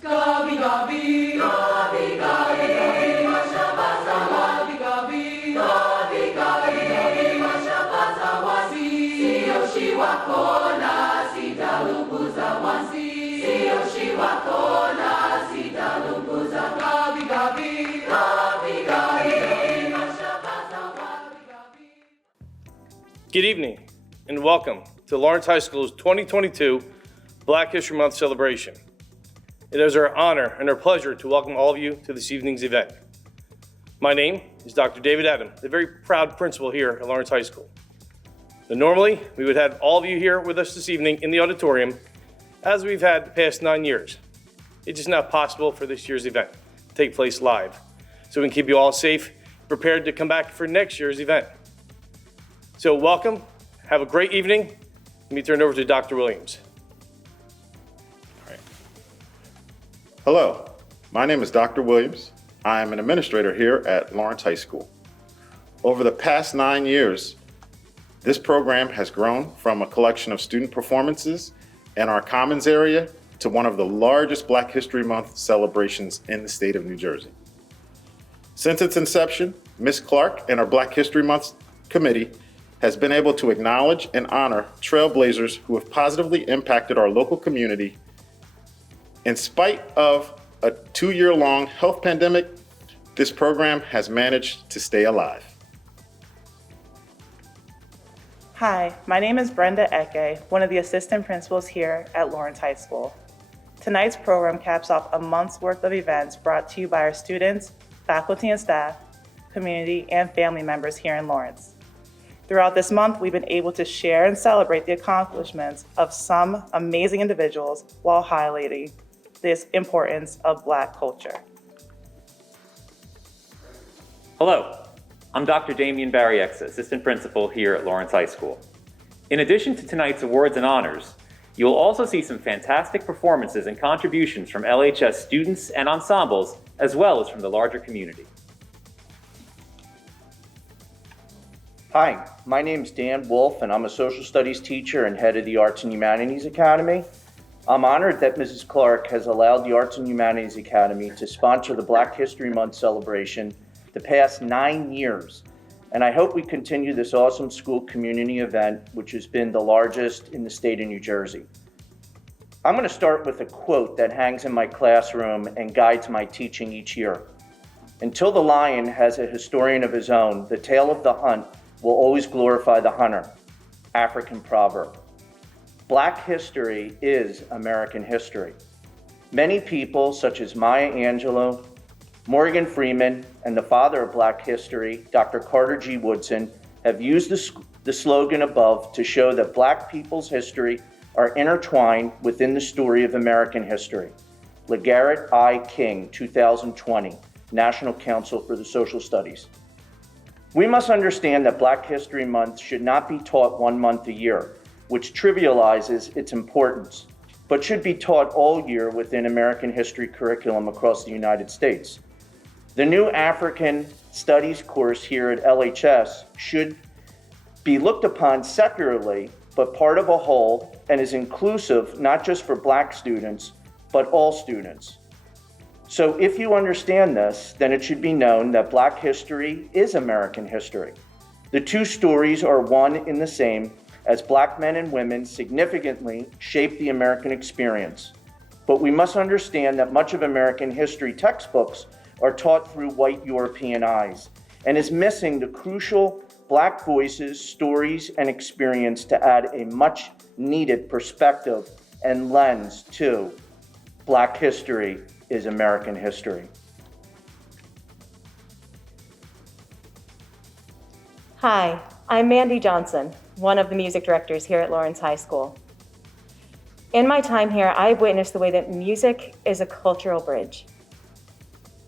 Gabi gabi, gabi gabi, mashabazawa. Gabi gabi, gabi gabi, mashabazawa. Sio shiwakona, sitalunguza wansi. Sio shiwakona, sitalunguza. Gabi gabi, gabi gabi, mashabazawa. Good evening and welcome to Lawrence High School's 2022 Black History Month celebration. It is our honor and our pleasure to welcome all of you to this evening's event. My name is Dr. David Adam, the very proud principal here at Lawrence High School. Normally, we would have all of you here with us this evening in the auditorium, as we've had the past 9 years. It's just not possible for this year's event to take place live, so we can keep you all safe, prepared to come back for next year's event. So welcome, have a great evening. Let me turn it over to Dr. Williams. Hello, my name is Dr. Williams. I am an administrator here at Lawrence High School. Over the past 9 years, this program has grown from a collection of student performances in our Commons area to one of the largest Black History Month celebrations in the state of New Jersey. Since its inception, Ms. Clark and our Black History Month committee has been able to acknowledge and honor trailblazers who have positively impacted our local community. In spite of a 2-year-long health pandemic, this program has managed to stay alive. Hi, my name is Brenda Eke, one of the assistant principals here at Lawrence High School. Tonight's program caps off a month's worth of events brought to you by our students, faculty and staff, community, and family members here in Lawrence. Throughout this month, we've been able to share and celebrate the accomplishments of some amazing individuals while highlighting this importance of Black culture. Hello, I'm Dr. Damian Barriexa, Assistant Principal here at Lawrence High School. In addition to tonight's awards and honors, you'll also see some fantastic performances and contributions from LHS students and ensembles, as well as from the larger community. Hi, my name's Dan Wolf, and I'm a social studies teacher and head of the Arts and Humanities Academy. I'm honored that Mrs. Clark has allowed the Arts and Humanities Academy to sponsor the Black History Month celebration the past 9 years. And I hope we continue this awesome school community event, which has been the largest in the state of New Jersey. I'm going to start with a quote that hangs in my classroom and guides my teaching each year. Until the lion has a historian of his own, the tale of the hunt will always glorify the hunter. African proverb. Black history is American history. Many people, such as Maya Angelou, Morgan Freeman, and the father of Black history, Dr. Carter G. Woodson, have used the slogan above to show that Black people's history are intertwined within the story of American history. LeGarrette I. King, 2020, National Council for the Social Studies. We must understand that Black History Month should not be taught 1 month a year, which trivializes its importance, but should be taught all year within American history curriculum across the United States. The new African Studies course here at LHS should be looked upon secularly, but part of a whole, and is inclusive not just for Black students, but all students. So if you understand this, then it should be known that Black history is American history. The two stories are one in the same, as Black men and women significantly shaped the American experience. But we must understand that much of American history textbooks are taught through white European eyes and is missing the crucial Black voices, stories, and experience to add a much needed perspective and lens to Black history is American history. Hi, I'm Mandy Johnson, one of the music directors here at Lawrence High School. In my time here, I've witnessed the way that music is a cultural bridge.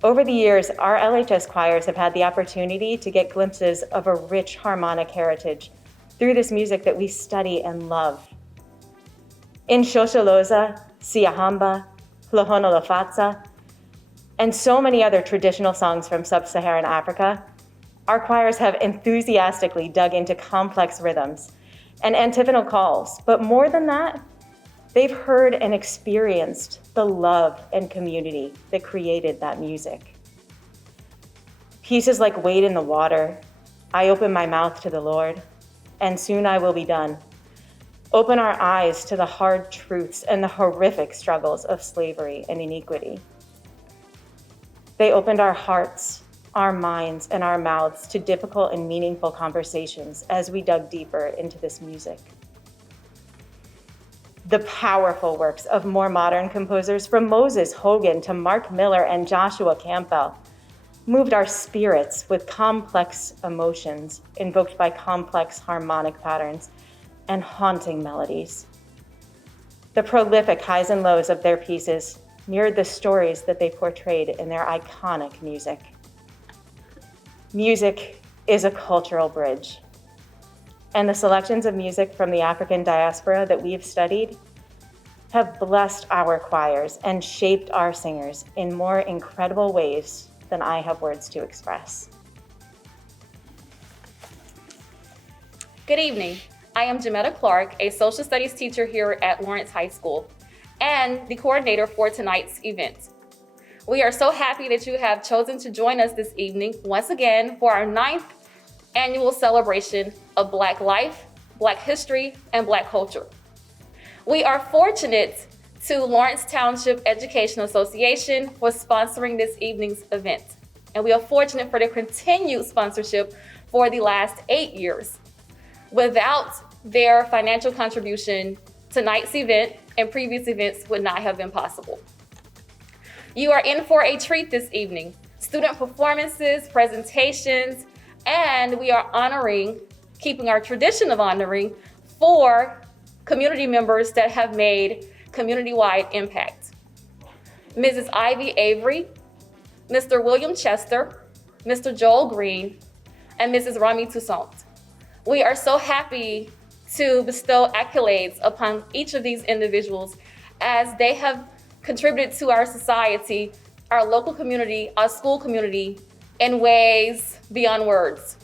Over the years, our LHS choirs have had the opportunity to get glimpses of a rich harmonic heritage through this music that we study and love. In Shosholoza, Siyahamba, Lohono Lofatsa, and so many other traditional songs from sub-Saharan Africa, our choirs have enthusiastically dug into complex rhythms and antiphonal calls, but more than that, They've heard and experienced the love and community that created that music. Pieces like Wade in the Water, I Open My Mouth to the Lord, and Soon I Will Be Done open our eyes to the hard truths and the horrific struggles of slavery and iniquity. They opened our hearts, our minds, and our mouths to difficult and meaningful conversations as we dug deeper into this music. The powerful works of more modern composers, from Moses Hogan to Mark Miller and Joshua Campbell, moved our spirits with complex emotions invoked by complex harmonic patterns and haunting melodies. The prolific highs and lows of their pieces mirrored the stories that they portrayed in their iconic music. Music is a cultural bridge, and the selections of music from the African diaspora that we've studied have blessed our choirs and shaped our singers in more incredible ways than I have words to express. Good evening. I am Jametta Clark, a social studies teacher here at Lawrence High School and the coordinator for tonight's event. We are so happy that you have chosen to join us this evening once again for our 9th annual celebration of Black life, Black history, and Black culture. We are fortunate to Lawrence Township Education Association for sponsoring this evening's event. And we are fortunate for their continued sponsorship for the last 8 years. Without their financial contribution, tonight's event and previous events would not have been possible. You are in for a treat this evening. Student performances, presentations, and we are keeping our tradition of honoring 4 community members that have made community-wide impact. Mrs. Ivy Avery, Mr. William Chester, Mr. Joel Green, and Mrs. Rami Toussaint. We are so happy to bestow accolades upon each of these individuals as they have contributed to our society, our local community, our school community in ways beyond words.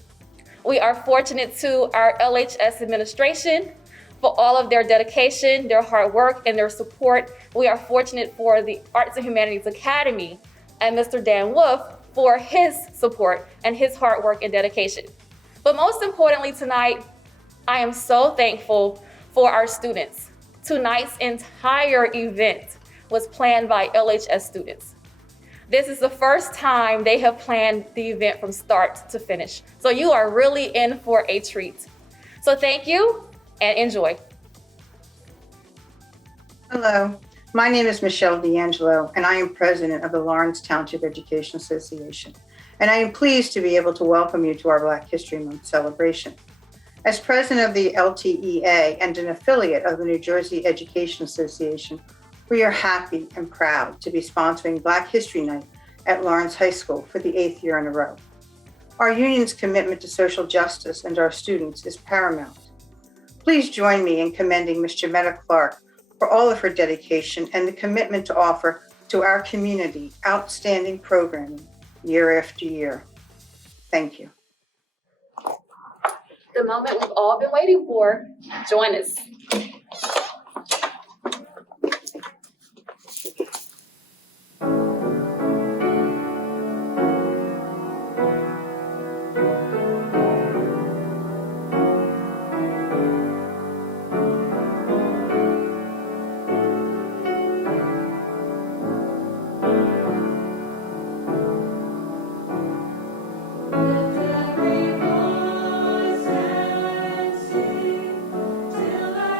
We are fortunate to our LHS administration for all of their dedication, their hard work, and their support. We are fortunate for the Arts and Humanities Academy and Mr. Dan Wolf for his support and his hard work and dedication. But most importantly tonight, I am so thankful for our students. Tonight's entire event was planned by LHS students. This is the first time they have planned the event from start to finish. So you are really in for a treat. So thank you and enjoy. Hello, my name is Michelle D'Angelo, and I am president of the Lawrence Township Education Association. And I am pleased to be able to welcome you to our Black History Month celebration. As president of the LTEA and an affiliate of the New Jersey Education Association, we are happy and proud to be sponsoring Black History Night at Lawrence High School for the 8th year in a row. Our union's commitment to social justice and our students is paramount. Please join me in commending Ms. Jametta Clark for all of her dedication and the commitment to offer to our community outstanding programming year after year. Thank you. The moment we've all been waiting for. Join us. Every voice and sing till I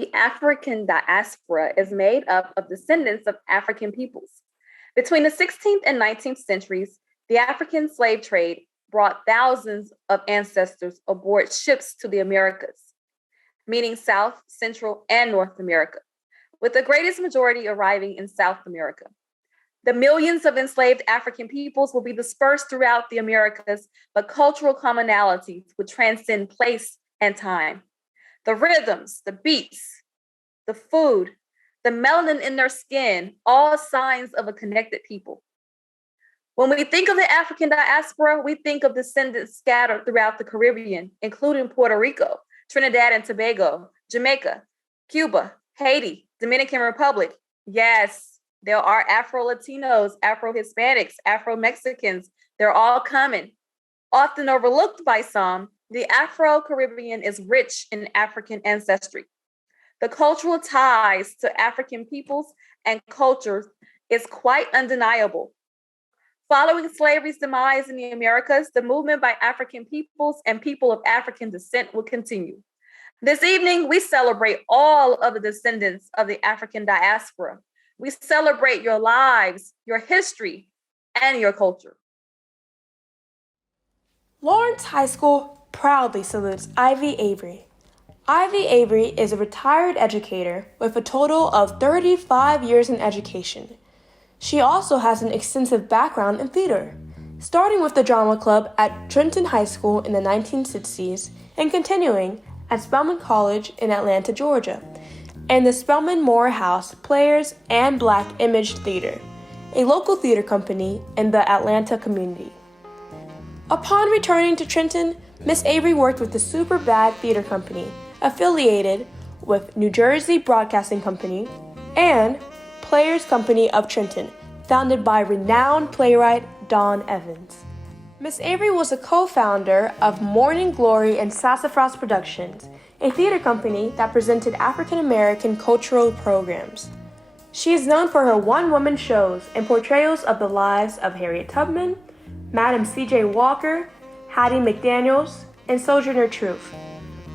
The African diaspora is made up of descendants of African peoples. Between the 16th and 19th centuries, the African slave trade brought thousands of ancestors aboard ships to the Americas. meaning South, Central, and North America, with the greatest majority arriving in South America. The millions of enslaved African peoples will be dispersed throughout the Americas, but cultural commonalities would transcend place and time. The rhythms, the beats, the food, the melanin in their skin, all signs of a connected people. When we think of the African diaspora, we think of descendants scattered throughout the Caribbean, including Puerto Rico, Trinidad and Tobago, Jamaica, Cuba, Haiti, Dominican Republic. Yes, there are Afro-Latinos, Afro-Hispanics, Afro-Mexicans. They're all coming. Often overlooked by some, the Afro-Caribbean is rich in African ancestry. The cultural ties to African peoples and cultures is quite undeniable. Following slavery's demise in the Americas, the movement by African peoples and people of African descent will continue. This evening, we celebrate all of the descendants of the African diaspora. We celebrate your lives, your history, and your culture. Lawrence High School proudly salutes Ivy Avery. Ivy Avery is a retired educator with a total of 35 years in education. She also has an extensive background in theater, starting with the drama club at Trenton High School in the 1960s and continuing at Spelman College in Atlanta, Georgia, and the Spelman Morehouse Players and Black Image Theater, a local theater company in the Atlanta community. Upon returning to Trenton, Miss Avery worked with the Super Bad Theater Company, affiliated with New Jersey Broadcasting Company, and Players Company of Trenton, founded by renowned playwright Don Evans. Miss Avery was a co-founder of Morning Glory and Sassafras Productions, a theater company that presented African American cultural programs. She is known for her one-woman shows and portrayals of the lives of Harriet Tubman, Madam C.J. Walker, Hattie McDaniels, and Sojourner Truth.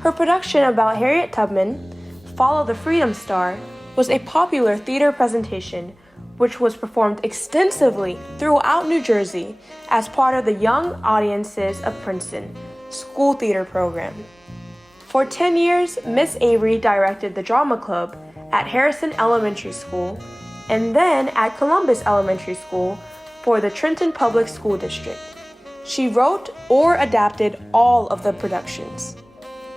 Her production about Harriet Tubman, Follow the Freedom Star, was a popular theater presentation which was performed extensively throughout New Jersey as part of the Young Audiences of Princeton school theater program. For 10 years, Miss Avery directed the drama club at Harrison Elementary School and then at Columbus Elementary School for the Trenton Public School District. She wrote or adapted all of the productions.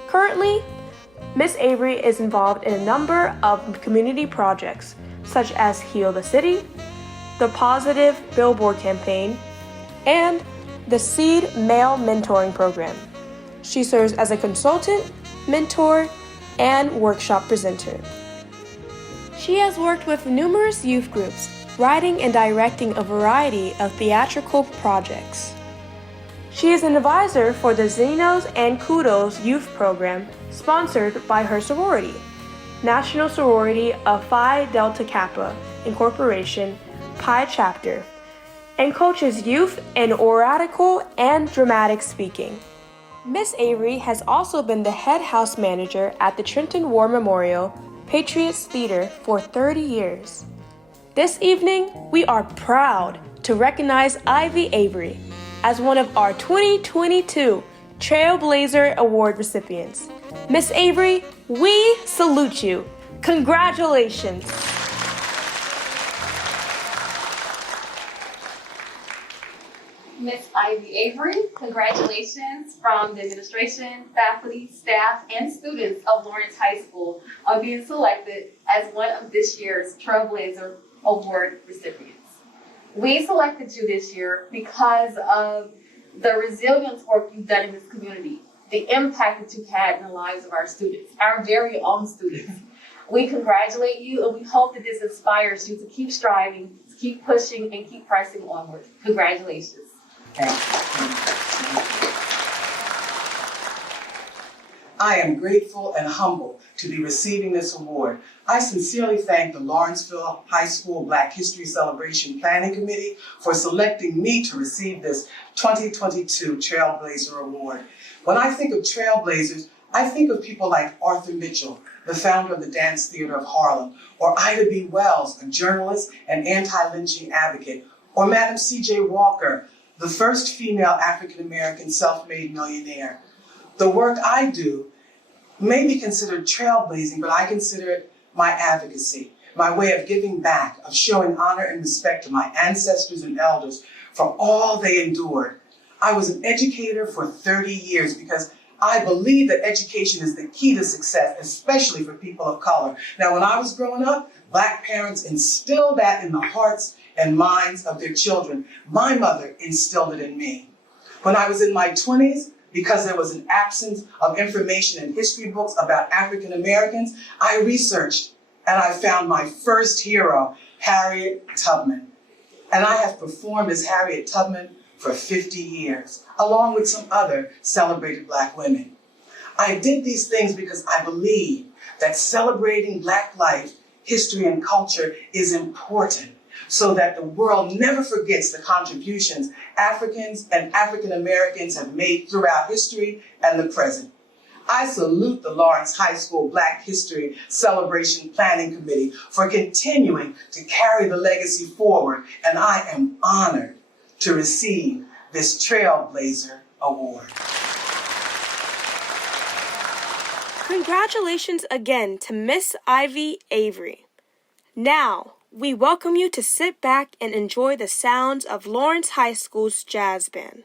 Currently, Miss Avery is involved in a number of community projects, such as Heal the City, the Positive Billboard Campaign, and the Seed Male Mentoring Program. She serves as a consultant, mentor, and workshop presenter. She has worked with numerous youth groups, writing and directing a variety of theatrical projects. She is an advisor for the Zenos and Kudos youth program, sponsored by her sorority, National Sorority of Phi Delta Kappa Incorporation, Pi Chapter, and coaches youth in oratorical and dramatic speaking. Miss Avery has also been the head house manager at the Trenton War Memorial Patriots Theater for 30 years. This evening, we are proud to recognize Ivy Avery as one of our 2022 Trailblazer Award recipients. Miss Avery, we salute you. Congratulations. Miss Ivy Avery, congratulations from the administration, faculty, staff, and students of Lawrence High School on being selected as one of this year's Trailblazer Award recipients. We selected you this year because of the resilience work you've done in this community, the impact that you've had in the lives of our students, our very own students. We congratulate you, and we hope that this inspires you to keep striving, to keep pushing, and keep pressing onward. Congratulations. I am grateful and humbled to be receiving this award. I sincerely thank the Lawrenceville High School Black History Celebration Planning Committee for selecting me to receive this 2022 Trailblazer Award. When I think of Trailblazers, I think of people like Arthur Mitchell, the founder of the Dance Theater of Harlem, or Ida B. Wells, a journalist and anti-lynching advocate, or Madam C.J. Walker, the first female African-American self-made millionaire. The work I do may be considered trailblazing, but I consider it my advocacy, my way of giving back, of showing honor and respect to my ancestors and elders for all they endured. I was an educator for 30 years because I believe that education is the key to success, especially for people of color. Now, when I was growing up, Black parents instilled that in the hearts and minds of their children. My mother instilled it in me. When I was in my 20s, because there was an absence of information in history books about African Americans, I researched and I found my first hero, Harriet Tubman. And I have performed as Harriet Tubman for 50 years, along with some other celebrated Black women. I did these things because I believe that celebrating Black life, history, and culture is important so that the world never forgets the contributions Africans and African Americans have made throughout history and the present. I salute the Lawrence High School Black History Celebration Planning Committee for continuing to carry the legacy forward, and I am honored to receive this Trailblazer Award. Congratulations again to Miss Ivy Avery. Now, we welcome you to sit back and enjoy the sounds of Lawrence High School's jazz band.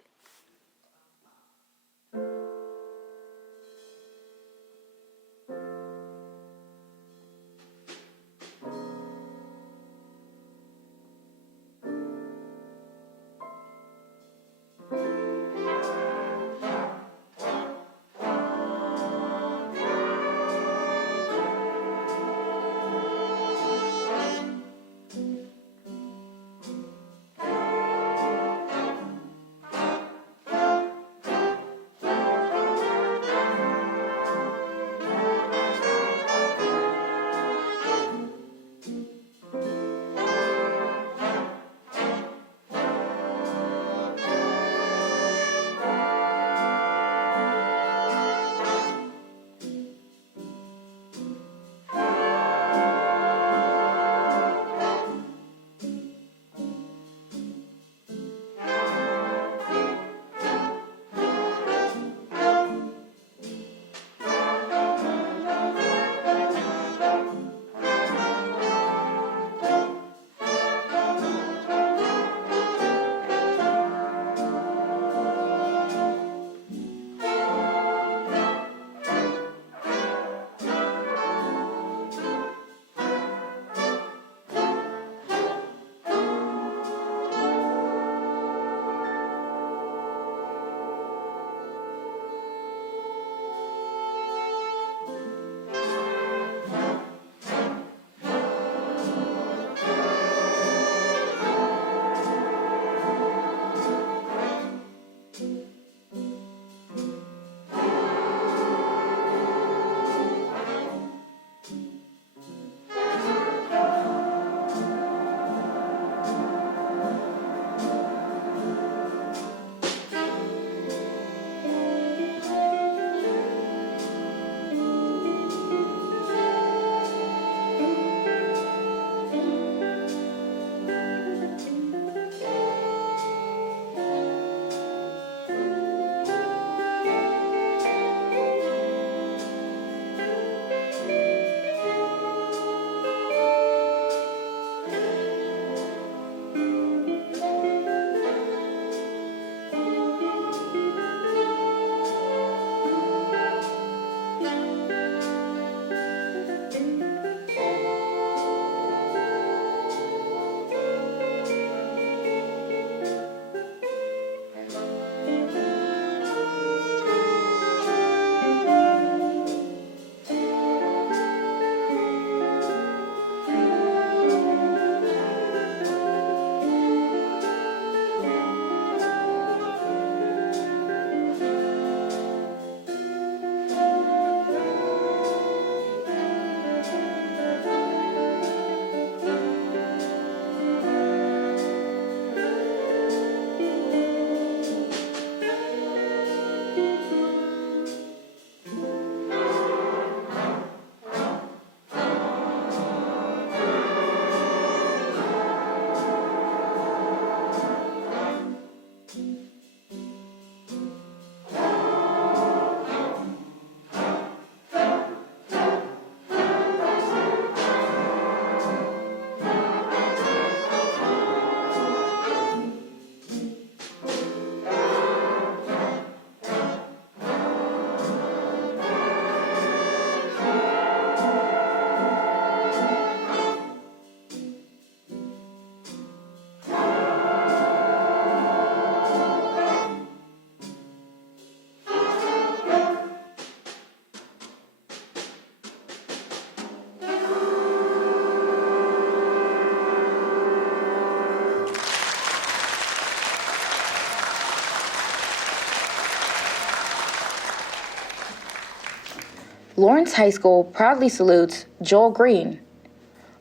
Lawrence High School proudly salutes Joel Greene.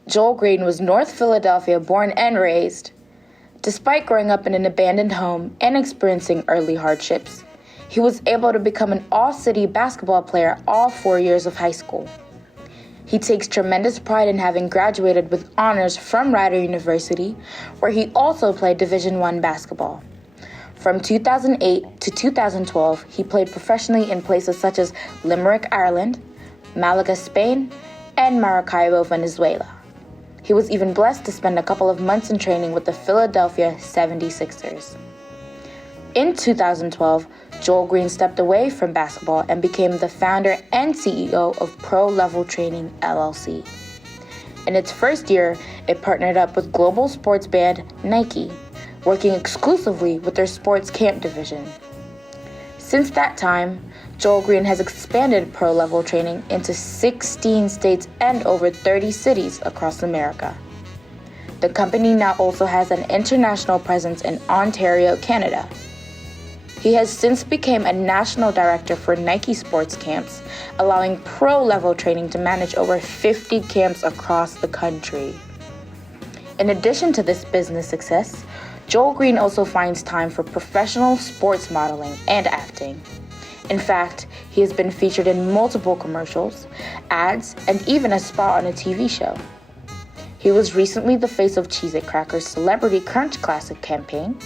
Joel Greene was North Philadelphia born and raised. Despite growing up in an abandoned home and experiencing early hardships, he was able to become an all-city basketball player all 4 years of high school. He takes tremendous pride in having graduated with honors from Rider University, where he also played Division I basketball. From 2008 to 2012, he played professionally in places such as Limerick, Ireland, Malaga, Spain, and Maracaibo, Venezuela. He was even blessed to spend a couple of months in training with the Philadelphia 76ers. In 2012, Joel Greene stepped away from basketball and became the founder and CEO of Pro Level Training, LLC. In its first year, it partnered up with global sports band Nike, working exclusively with their sports camp division. Since that time, Joel Greene has expanded Pro Level Training into 16 states and over 30 cities across America. The company now also has an international presence in Ontario, Canada. He has since become a national director for Nike sports camps, allowing Pro Level Training to manage over 50 camps across the country. In addition to this business success, Joel Greene also finds time for professional sports modeling and acting. In fact, he has been featured in multiple commercials, ads, and even a spot on a TV show. He was recently the face of Cheez-It Crackers' Celebrity Crunch Classic campaign,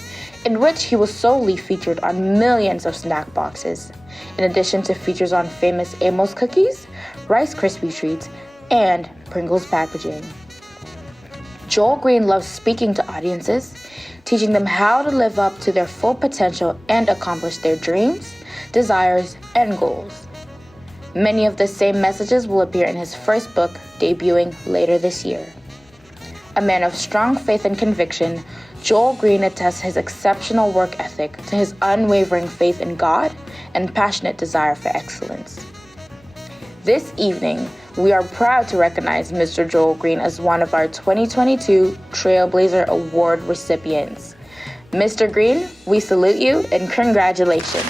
in which he was solely featured on millions of snack boxes, in addition to features on famous Amos cookies, Rice Krispie treats, and Pringles packaging. Joel Greene loves speaking to audiences, teaching them how to live up to their full potential and accomplish their dreams, desires, and goals. Many of the same messages will appear in his first book, debuting later this year. A man of strong faith and conviction, Joel Greene attests his exceptional work ethic to his unwavering faith in God and passionate desire for excellence. This evening, we are proud to recognize Mr. Joel Greene as one of our 2022 Trailblazer Award recipients. Mr. Greene, we salute you and congratulations.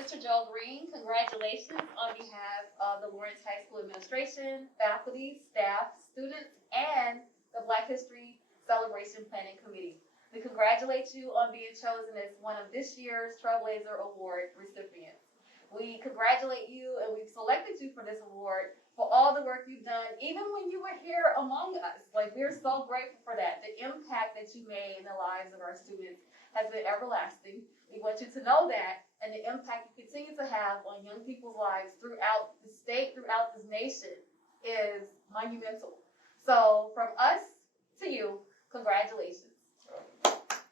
Mr. Joel Greene, congratulations on behalf of the Lawrence High School administration, faculty, staff, students, and the Black History Celebration Planning Committee. We congratulate you on being chosen as one of this year's Trailblazer Award recipients. We congratulate you and we've selected you for this award for all the work you've done, even when you were here among us. Like, we're so grateful for that. The impact that you made in the lives of our students has been everlasting. We want you to know that, and the impact you continue to have on young people's lives throughout the state, throughout this nation, is monumental. So from us to you, congratulations.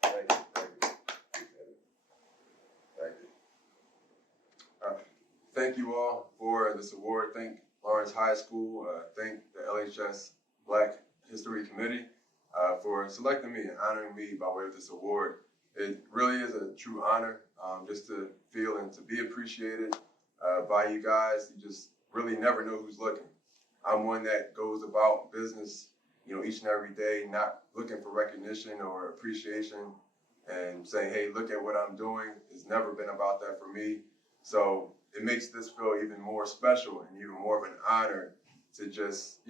Thank you. Thank you all for this award. Thank Lawrence High School. Thank the LHS Black History Committee for selecting me and honoring me by way of this award. It really is a true honor just to feel and to be appreciated by you guys. You just really never know who's looking. I'm one that goes about business, each and every day, not looking for recognition or appreciation and saying, hey, look at what I'm doing. It's never been about that for me. So it makes this feel even more special and even more of an honor to just,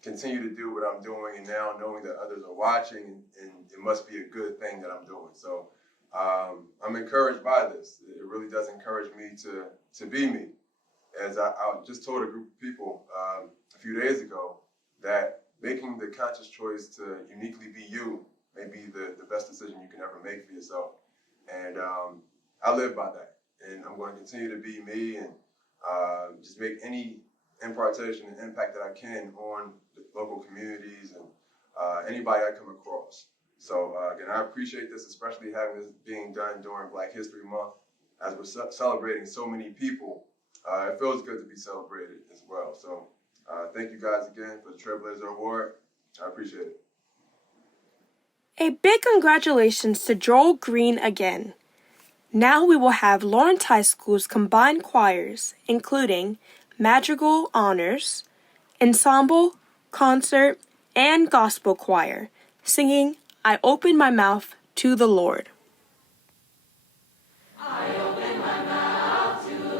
continue to do what I'm doing, and now knowing that others are watching, and it must be a good thing that I'm doing. So I'm encouraged by this. It really does encourage me to be me. As I just told a group of people a few days ago that making the conscious choice to uniquely be you may be the best decision you can ever make for yourself. And I live by that. And I'm going to continue to be me and just make any impartation and impact that I can on the local communities and anybody I come across. So again, I appreciate this, especially having this being done during Black History Month. As we're celebrating so many people, it feels good to be celebrated as well. So thank you guys again for the Trailblazer Award. I appreciate it. A big congratulations to Joel Greene again. Now we will have Lawrence High School's combined choirs, including Madrigal Honors, Ensemble, Concert, and Gospel Choir, singing I Open My Mouth to the Lord. I open my mouth to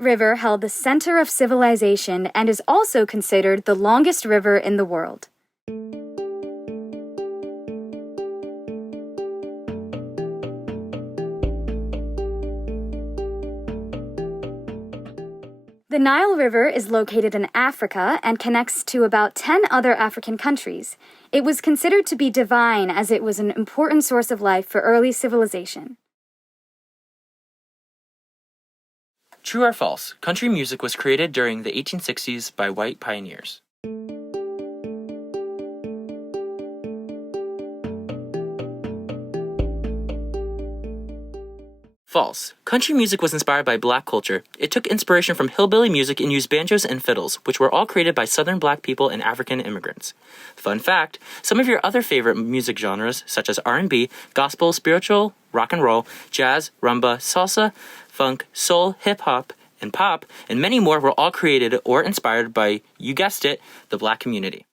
River held the center of civilization and is also considered the longest river in the world. The Nile River is located in Africa and connects to about 10 other African countries. It was considered to be divine as it was an important source of life for early civilization. True or false? Country music was created during the 1860s by white pioneers. False. Country music was inspired by black culture. It took inspiration from hillbilly music and used banjos and fiddles, which were all created by southern black people and African immigrants. Fun fact, some of your other favorite music genres, such as R&B, gospel, spiritual, rock and roll, jazz, rumba, salsa, funk, soul, hip-hop, and pop, and many more were all created or inspired by, you guessed it, the black community.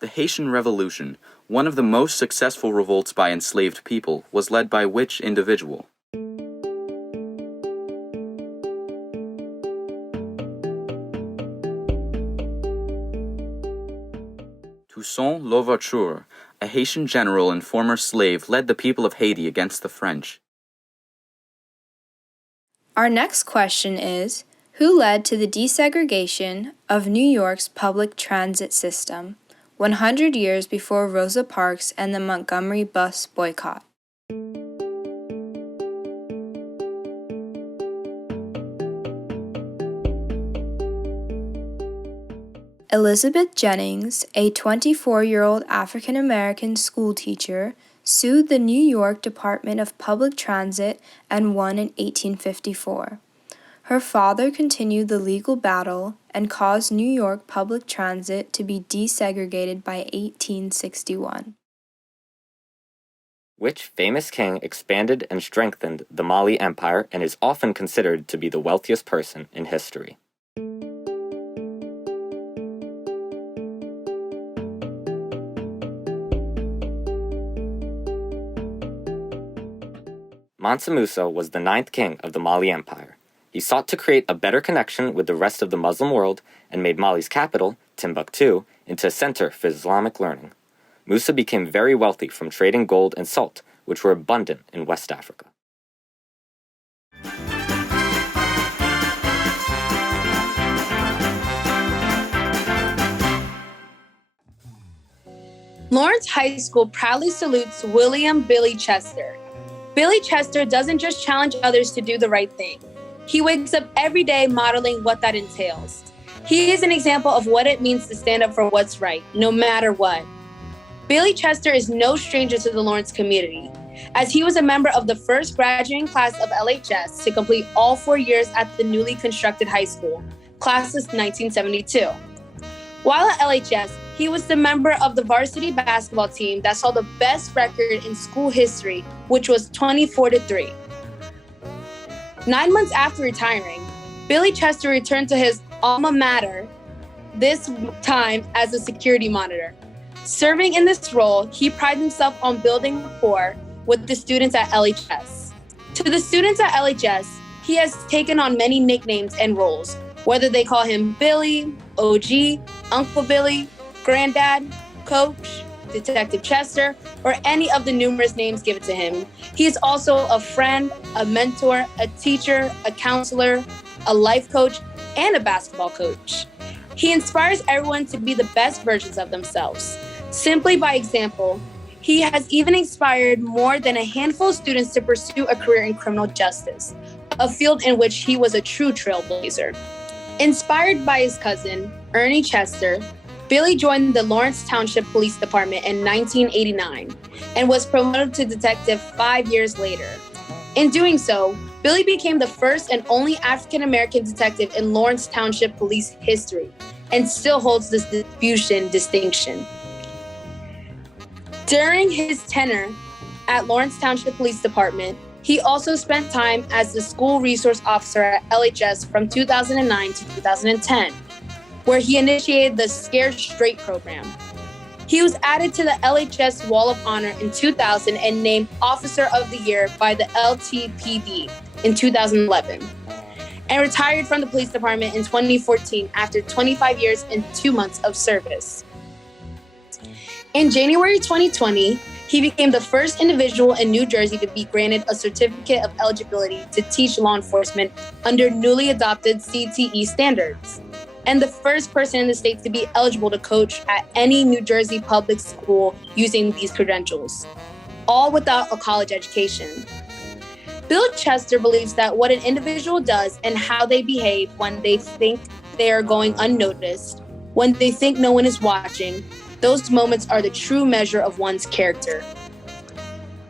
The Haitian Revolution, one of the most successful revolts by enslaved people, was led by which individual? Toussaint Louverture, a Haitian general and former slave, led the people of Haiti against the French. Our next question is, who led to the desegregation of New York's public transit system 100 years before Rosa Parks and the Montgomery bus boycott? Elizabeth Jennings, a 24-year-old African-American schoolteacher, sued the New York Department of Public Transit and won in 1854. Her father continued the legal battle and caused New York public transit to be desegregated by 1861. Which famous king expanded and strengthened the Mali Empire and is often considered to be the wealthiest person in history? Mansa Musa was the 9th king of the Mali Empire. He sought to create a better connection with the rest of the Muslim world and made Mali's capital, Timbuktu, into a center for Islamic learning. Musa became very wealthy from trading gold and salt, which were abundant in West Africa. Lawrence High School proudly salutes William Billy Chester. Billy Chester doesn't just challenge others to do the right thing. He wakes up every day modeling what that entails. He is an example of what it means to stand up for what's right, no matter what. Billy Chester is no stranger to the Lawrence community, as he was a member of the first graduating class of LHS to complete all 4 years at the newly constructed high school, class of 1972. While at LHS, he was the member of the varsity basketball team that saw the best record in school history, which was 24-3. 9 months after retiring, Billy Chester returned to his alma mater, this time as a security monitor. Serving in this role, he prided himself on building rapport with the students at LHS. To the students at LHS, he has taken on many nicknames and roles, whether they call him Billy, OG, Uncle Billy, Granddad, Coach, Detective Chester, or any of the numerous names given to him. He is also a friend, a mentor, a teacher, a counselor, a life coach, and a basketball coach. He inspires everyone to be the best versions of themselves. Simply by example, he has even inspired more than a handful of students to pursue a career in criminal justice, a field in which he was a true trailblazer. Inspired by his cousin, Ernie Chester, Billy joined the Lawrence Township Police Department in 1989 and was promoted to detective 5 years later. In doing so, Billy became the first and only African-American detective in Lawrence Township Police history and still holds this distinction. During his tenure at Lawrence Township Police Department, he also spent time as the school resource officer at LHS from 2009 to 2010, where he initiated the Scared Straight program. He was added to the LHS Wall of Honor in 2000 and named Officer of the Year by the LTPD in 2011, and retired from the police department in 2014 after 25 years and 2 months of service. In January 2020, he became the first individual in New Jersey to be granted a certificate of eligibility to teach law enforcement under newly adopted CTE standards, and the first person in the state to be eligible to coach at any New Jersey public school using these credentials, all without a college education. Bill Chester believes that what an individual does and how they behave when they think they are going unnoticed, when they think no one is watching, those moments are the true measure of one's character.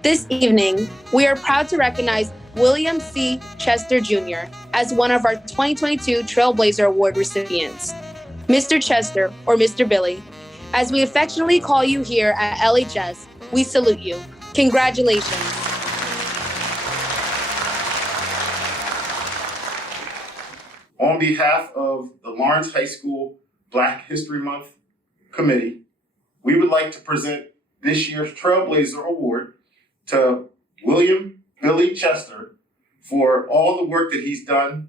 This evening, we are proud to recognize William C. Chester Jr. as one of our 2022 Trailblazer Award recipients. Mr. Chester, or Mr. Billy, as we affectionately call you here at LHS, we salute you. Congratulations. On behalf of the Lawrence High School Black History Month Committee, we would like to present this year's Trailblazer Award to William Billy Chester for all the work that he's done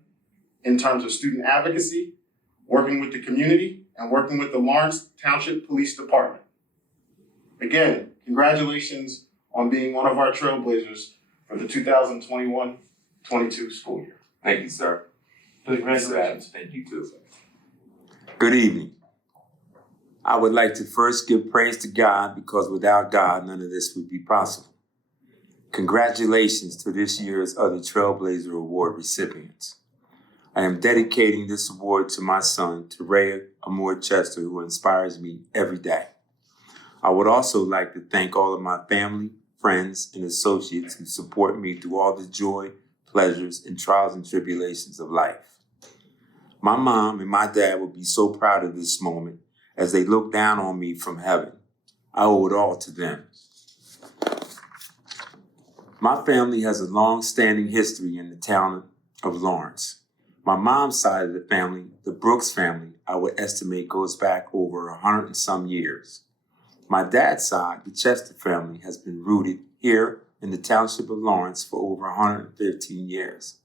in terms of student advocacy, working with the community, and working with the Lawrence Township Police Department. Again, congratulations on being one of our Trailblazers for the 2021-22 school year. Thank you, sir. Congratulations. Thank you, too. Good evening. I would like to first give praise to God because without God, none of this would be possible. Congratulations to this year's other Trailblazer Award recipients. I am dedicating this award to my son, Terea Amore Chester, who inspires me every day. I would also like to thank all of my family, friends, and associates who support me through all the joy, pleasures, and trials and tribulations of life. My mom and my dad would be so proud of this moment as they look down on me from heaven. I owe it all to them. My family has a long-standing history in the town of Lawrence. My mom's side of the family, the Brooks family, I would estimate goes back over 100 and some years. My dad's side, the Chester family, has been rooted here in the township of Lawrence for over 115 years.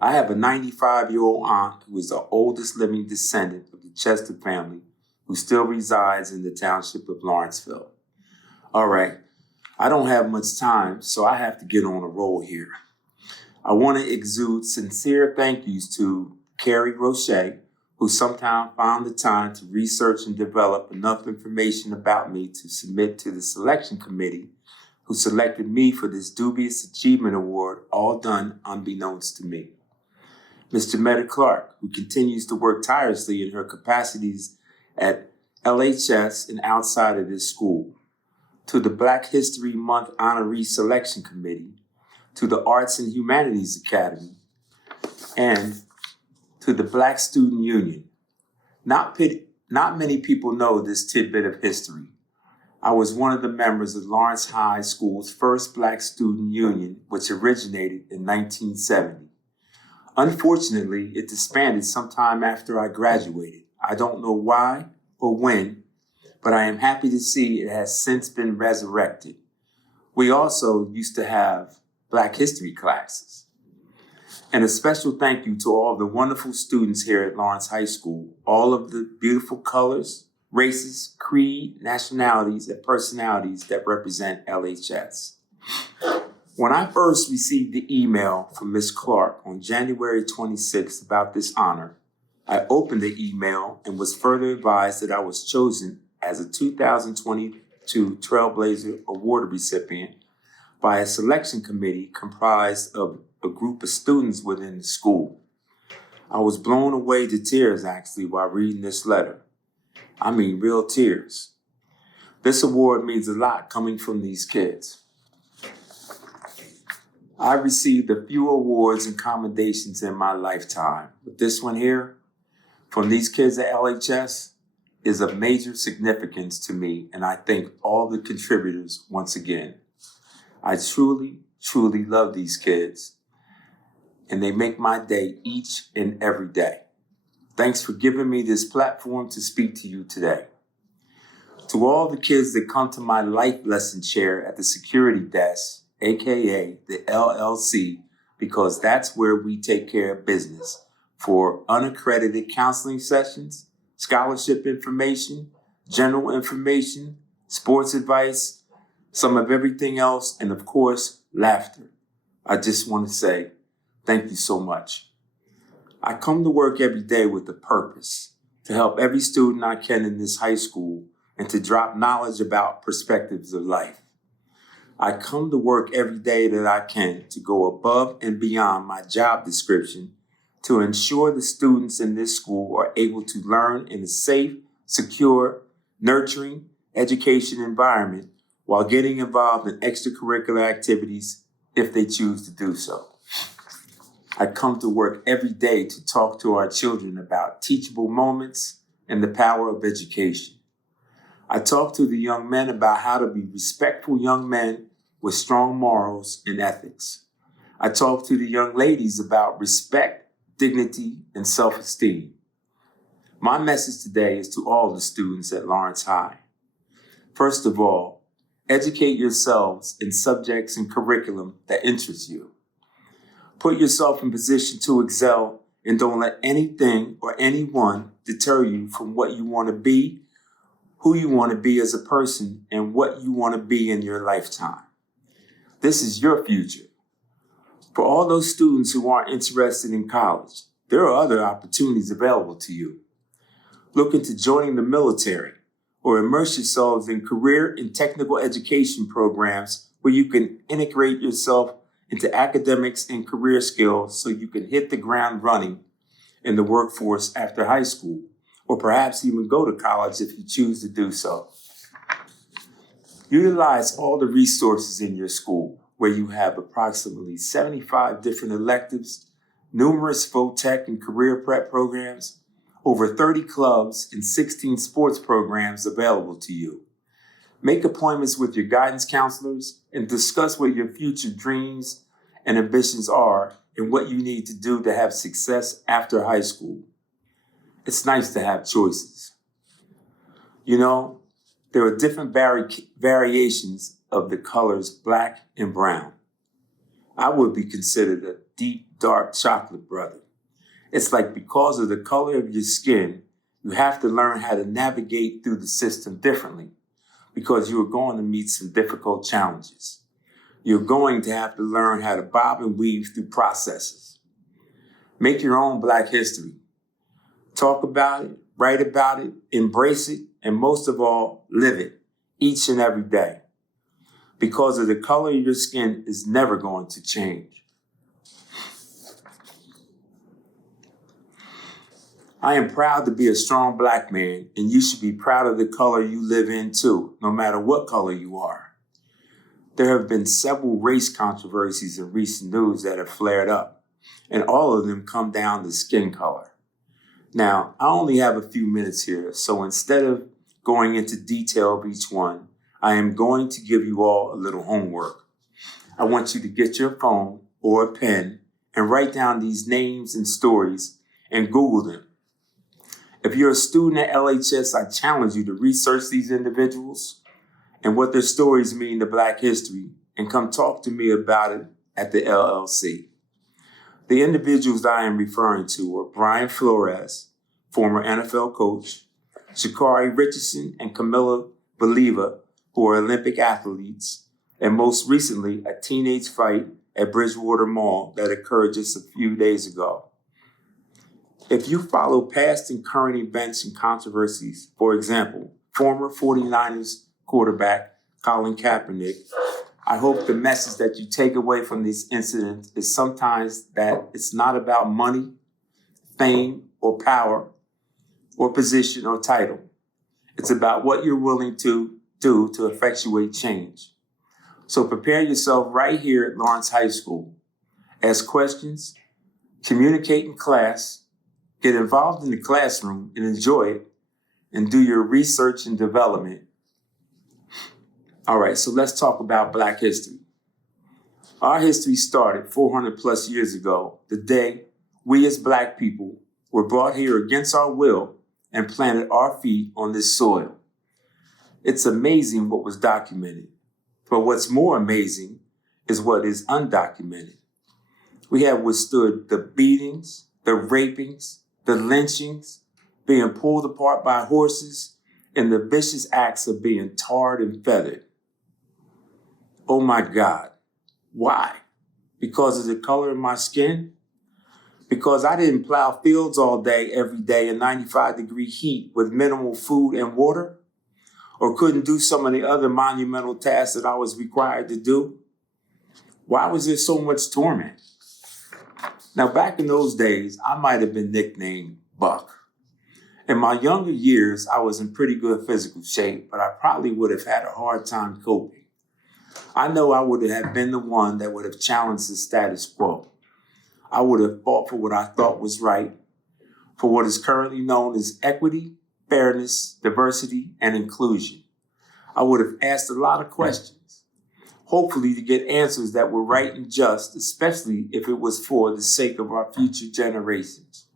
I have a 95-year-old aunt who is the oldest living descendant of the Chester family who still resides in the township of Lawrenceville. All right, I don't have much time, so I have to get on a roll here. I want to exude sincere thank yous to Carrie Roche, who sometime found the time to research and develop enough information about me to submit to the selection committee, who selected me for this dubious achievement award, all done unbeknownst to me. Ms. Jametta Clark, who continues to work tirelessly in her capacities at LHS and outside of this school, to the Black History Month Honoree Selection Committee, to the Arts and Humanities Academy, and to the Black Student Union. Not many people know this tidbit of history. I was one of the members of Lawrence High School's first Black Student Union, which originated in 1970. Unfortunately, it disbanded sometime after I graduated. I don't know why or when, but I am happy to see it has since been resurrected. We also used to have Black history classes. And a special thank you to all the wonderful students here at Lawrence High School, all of the beautiful colors, races, creed, nationalities, and personalities that represent LHS. When I first received the email from Ms. Clark on January 26th about this honor, I opened the email and was further advised that I was chosen as a 2022 Trailblazer Award recipient by a selection committee comprised of a group of students within the school. I was blown away to tears, actually, while reading this letter. I mean, real tears. This award means a lot coming from these kids. I received a few awards and commendations in my lifetime, but this one here, from these kids at LHS, is of major significance to me, and I thank all the contributors once again. I truly, truly love these kids, and they make my day each and every day. Thanks for giving me this platform to speak to you today. To all the kids that come to my life lesson chair at the security desk, aka the LLC, because that's where we take care of business for unaccredited counseling sessions, scholarship information, general information, sports advice, some of everything else, and of course, laughter. I just want to say thank you so much. I come to work every day with a purpose to help every student I can in this high school and to drop knowledge about perspectives of life. I come to work every day that I can to go above and beyond my job description to ensure the students in this school are able to learn in a safe, secure, nurturing education environment while getting involved in extracurricular activities if they choose to do so. I come to work every day to talk to our children about teachable moments and the power of education. I talk to the young men about how to be respectful young men with strong morals and ethics. I talk to the young ladies about respect, dignity, and self-esteem. My message today is to all the students at Lawrence High. First of all, educate yourselves in subjects and curriculum that interest you. Put yourself in position to excel and don't let anything or anyone deter you from what you want to be, who you want to be as a person, and what you want to be in your lifetime. This is your future. For all those students who aren't interested in college, there are other opportunities available to you. Look into joining the military or immerse yourselves in career and technical education programs where you can integrate yourself into academics and career skills so you can hit the ground running in the workforce after high school, or perhaps even go to college if you choose to do so. Utilize all the resources in your school where you have approximately 75 different electives, numerous vo-tech and career prep programs, over 30 clubs, and 16 sports programs available to you. Make appointments with your guidance counselors and discuss what your future dreams and ambitions are and what you need to do to have success after high school. It's nice to have choices. You know, there are different variations of the colors black and brown. I would be considered a deep, dark chocolate brother. It's like because of the color of your skin, you have to learn how to navigate through the system differently because you are going to meet some difficult challenges. You're going to have to learn how to bob and weave through processes. Make your own Black history. Talk about it, write about it, embrace it, and most of all, live it each and every day. Because of the color of your skin is never going to change. I am proud to be a strong Black man, and you should be proud of the color you live in too, no matter what color you are. There have been several race controversies in recent news that have flared up, and all of them come down to skin color. Now, I only have a few minutes here, so instead of going into detail of each one, I am going to give you all a little homework. I want you to get your phone or a pen and write down these names and stories and Google them. If you're a student at LHS, I challenge you to research these individuals and what their stories mean to Black history and come talk to me about it at the LLC. The individuals I am referring to are Brian Flores, former NFL coach, Sha'Carri Richardson and Camilla Valieva, who are Olympic athletes, and most recently, a teenage fight at Bridgewater Mall that occurred just a few days ago. If you follow past and current events and controversies, for example, former 49ers quarterback Colin Kaepernick, I hope the message that you take away from this incident is sometimes that it's not about money, fame, or power, or position or title. It's about what you're willing to do to effectuate change. So prepare yourself right here at Lawrence High School. Ask questions, communicate in class, get involved in the classroom and enjoy it, and do your research and development. All right, so let's talk about Black history. Our history started 400 plus years ago, the day we as Black people were brought here against our will and planted our feet on this soil. It's amazing what was documented, but what's more amazing is what is undocumented. We have withstood the beatings, the rapings, the lynchings, being pulled apart by horses, and the vicious acts of being tarred and feathered. Oh my God, why? Because of the color of my skin? Because I didn't plow fields all day, every day in 95-degree heat with minimal food and water? Or couldn't do some of the other monumental tasks that I was required to do? Why was there so much torment? Now, back in those days, I might have been nicknamed Buck. In my younger years, I was in pretty good physical shape, but I probably would have had a hard time coping. I know I would have been the one that would have challenged the status quo. I would have fought for what I thought was right, for what is currently known as equity, fairness, diversity, and inclusion. I would have asked a lot of questions, hopefully to get answers that were right and just, especially if it was for the sake of our future generations.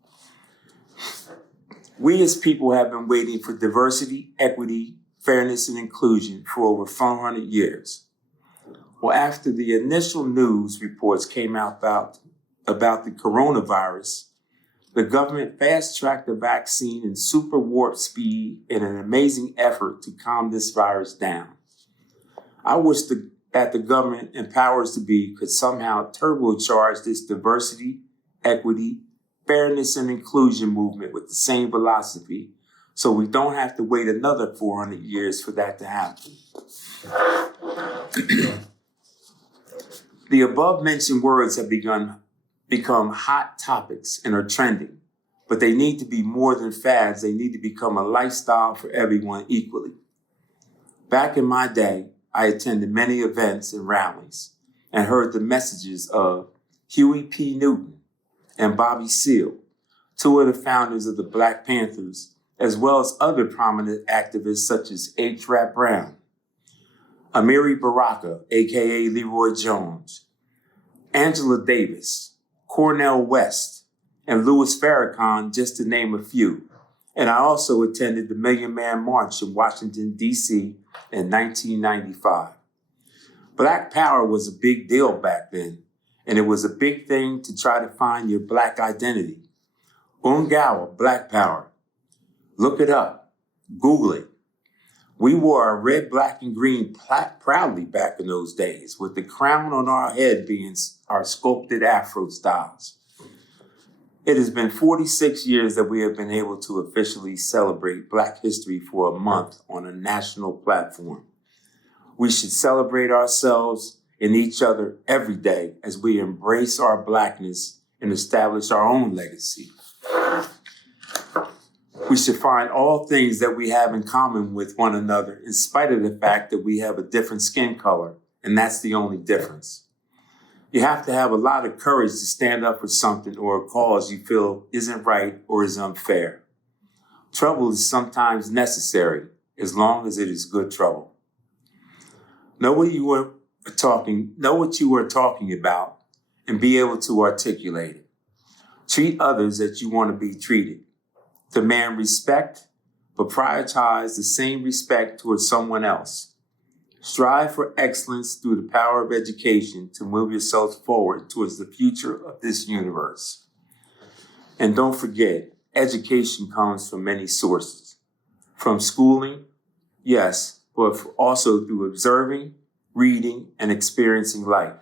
We as people have been waiting for diversity, equity, fairness, and inclusion for over 400 years. Well, after the initial news reports came out about the coronavirus, the government fast-tracked the vaccine in super warp speed in an amazing effort to calm this virus down. I wish that the government and powers to be could somehow turbocharge this diversity, equity, fairness, and inclusion movement with the same philosophy, so we don't have to wait another 400 years for that to happen. The above-mentioned words have become hot topics and are trending, but they need to be more than fads. They need to become a lifestyle for everyone equally. Back in my day, I attended many events and rallies and heard the messages of Huey P. Newton and Bobby Seale, two of the founders of the Black Panthers, as well as other prominent activists such as H. Rap Brown, Amiri Baraka, aka Leroy Jones, Angela Davis, Cornel West, and Louis Farrakhan, just to name a few. And I also attended the Million Man March in Washington, D.C. in 1995. Black Power was a big deal back then, and it was a big thing to try to find your Black identity. Ungawa, Black Power. Look it up. Google it. We wore our red, black, and green proudly back in those days, with the crown on our head being our sculpted Afro styles. It has been 46 years that we have been able to officially celebrate Black history for a month on a national platform. We should celebrate ourselves and each other every day as we embrace our Blackness and establish our own legacy. We should find all things that we have in common with one another, in spite of the fact that we have a different skin color, and that's the only difference. You have to have a lot of courage to stand up for something or a cause you feel isn't right or is unfair. Trouble is sometimes necessary, as long as it is good trouble. Know what you are talking about, and be able to articulate it. Treat others as you want to be treated. Demand respect, but prioritize the same respect towards someone else. Strive for excellence through the power of education to move yourself forward towards the future of this universe. And don't forget, education comes from many sources. From schooling, yes, but also through observing, reading, and experiencing life.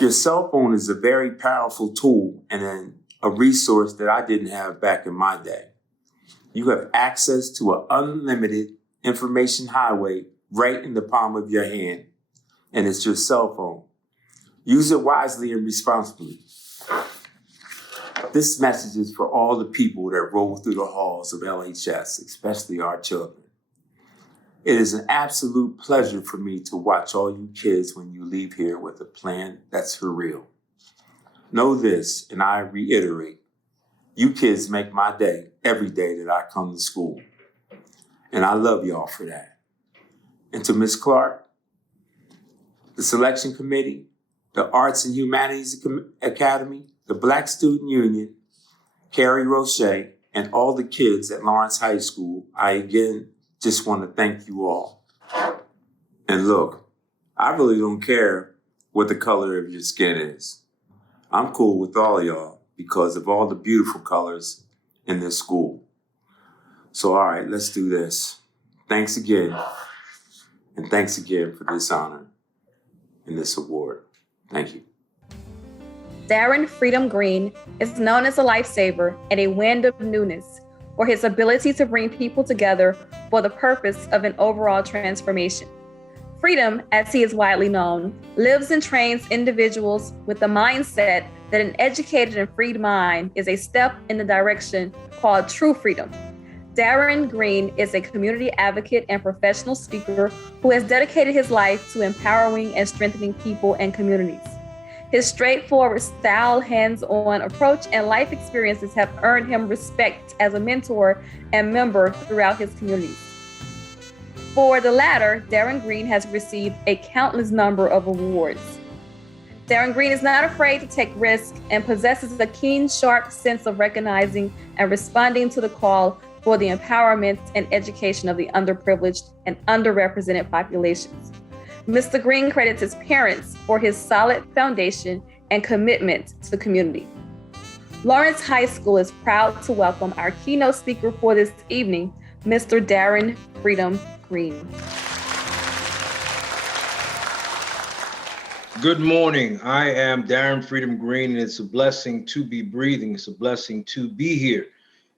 Your cell phone is a very powerful tool and a resource that I didn't have back in my day. You have access to an unlimited information highway right in the palm of your hand, and it's your cell phone. Use it wisely and responsibly. This message is for all the people that roll through the halls of LHS, especially our children. It is an absolute pleasure for me to watch all you kids when you leave here with a plan that's for real. Know this, and I reiterate, you kids make my day every day that I come to school. And I love y'all for that. And to Ms. Clark, the selection committee, the Arts and Humanities Academy, the Black Student Union, Carrie Roche, and all the kids at Lawrence High School, I again just want to thank you all. And look, I really don't care what the color of your skin is. I'm cool with all of y'all because of all the beautiful colors in this school. So, all right, let's do this. Thanks again. And thanks again for this honor and this award. Thank you. Darren Freedom Greene is known as a lifesaver and a wind of newness for his ability to bring people together for the purpose of an overall transformation. Freedom, as he is widely known, lives and trains individuals with the mindset that an educated and freed mind is a step in the direction called true freedom. Darren Greene is a community advocate and professional speaker who has dedicated his life to empowering and strengthening people and communities. His straightforward style, hands-on approach, and life experiences have earned him respect as a mentor and member throughout his communities. For the latter, Darren Greene has received a countless number of awards. Darren Greene is not afraid to take risks and possesses a keen, sharp sense of recognizing and responding to the call for the empowerment and education of the underprivileged and underrepresented populations. Mr. Greene credits his parents for his solid foundation and commitment to the community. Lawrence High School is proud to welcome our keynote speaker for this evening, Mr. Darren Freedom Greene. Good morning. I am Darren Freedom Greene, and it's a blessing to be breathing. It's a blessing to be here.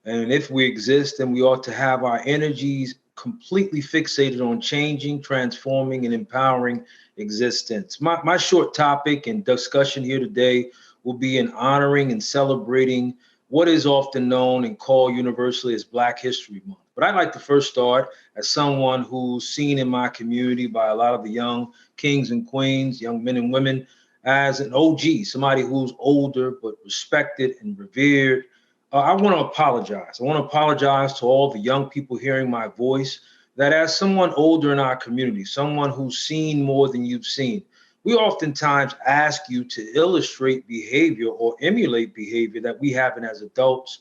And if we exist, then we ought to have our energies completely fixated on changing, transforming, and empowering existence. My short topic and discussion here today will be in honoring and celebrating what is often known and called universally as Black History Month. But I'd like to first start as someone who's seen in my community by a lot of the young kings and queens, young men and women, as an OG, somebody who's older but respected and revered. I want to apologize. I want to apologize to all the young people hearing my voice, that as someone older in our community, someone who's seen more than you've seen, we oftentimes ask you to illustrate behavior or emulate behavior that we haven't as adults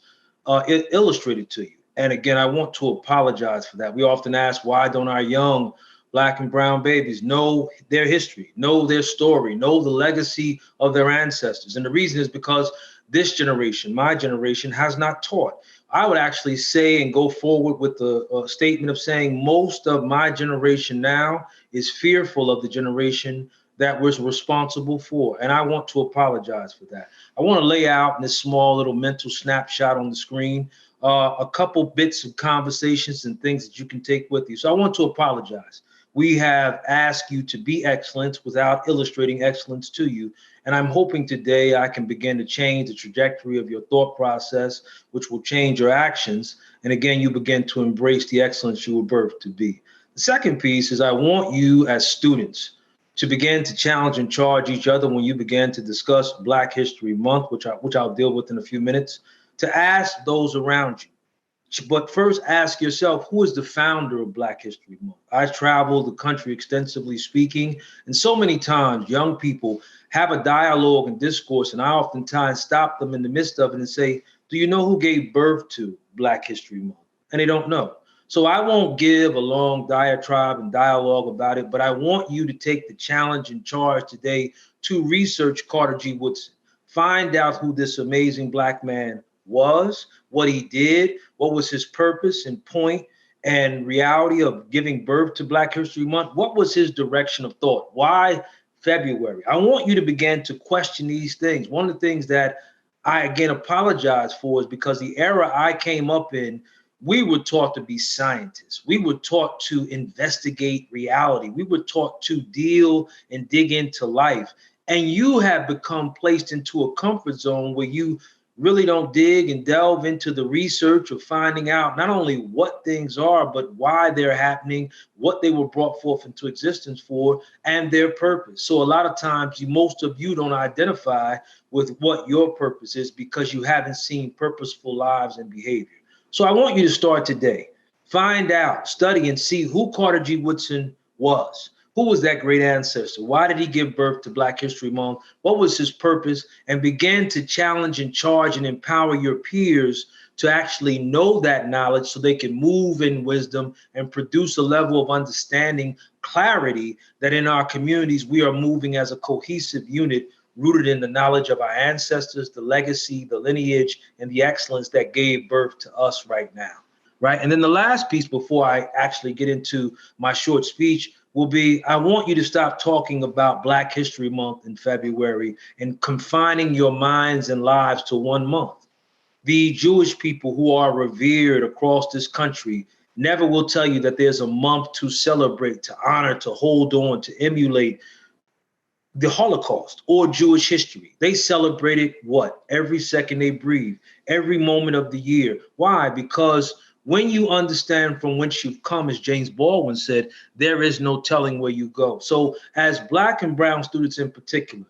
illustrated to you. And again, I want to apologize for that. We often ask, why don't our young Black and brown babies know their history, know their story, know the legacy of their ancestors? And the reason is because this generation, my generation, has not taught. I would actually say and go forward with the statement of saying most of my generation now is fearful of the generation that we're responsible for. And I want to apologize for that. I want to lay out in this small little mental snapshot on the screen a couple bits of conversations and things that you can take with you. So I want to apologize. We have asked you to be excellent without illustrating excellence to you. And I'm hoping today I can begin to change the trajectory of your thought process, which will change your actions. And again, you begin to embrace the excellence you were birthed to be. The second piece is I want you as students to begin to challenge and charge each other when you begin to discuss Black History Month, which I'll deal with in a few minutes, to ask those around you. But first, ask yourself, who is the founder of Black History Month? I travel the country extensively speaking, and so many times young people have a dialogue and discourse, and I oftentimes stop them in the midst of it and say, do you know who gave birth to Black History Month? And they don't know. So I won't give a long diatribe and dialogue about it, but I want you to take the challenge and charge today to research Carter G. Woodson. Find out who this amazing Black man was, what he did, what was his purpose and point and reality of giving birth to Black History Month. What was his direction of thought? Why February? I want you to begin to question these things. One of the things that I, again, apologize for is because the era I came up in, we were taught to be scientists. We were taught to investigate reality. We were taught to deal and dig into life. And you have become placed into a comfort zone where you really don't dig and delve into the research of finding out not only what things are, but why they're happening, what they were brought forth into existence for, and their purpose. So a lot of times, most of you don't identify with what your purpose is because you haven't seen purposeful lives and behavior. So I want you to start today. Find out, study, and see who Carter G. Woodson was. Who was that great ancestor? Why did he give birth to Black History Month? What was his purpose? And begin to challenge and charge and empower your peers to actually know that knowledge so they can move in wisdom and produce a level of understanding, clarity, that in our communities we are moving as a cohesive unit rooted in the knowledge of our ancestors, the legacy, the lineage, and the excellence that gave birth to us right now, right? And then the last piece before I actually get into my short speech will be, I want you to stop talking about Black History Month in February and confining your minds and lives to 1 month. The Jewish people who are revered across this country never will tell you that there's a month to celebrate, to honor, to hold on, to emulate the Holocaust or Jewish history. They celebrate it, what? Every second they breathe, every moment of the year. Why? Because when you understand from whence you've come, as James Baldwin said, there is no telling where you go. So as Black and brown students in particular,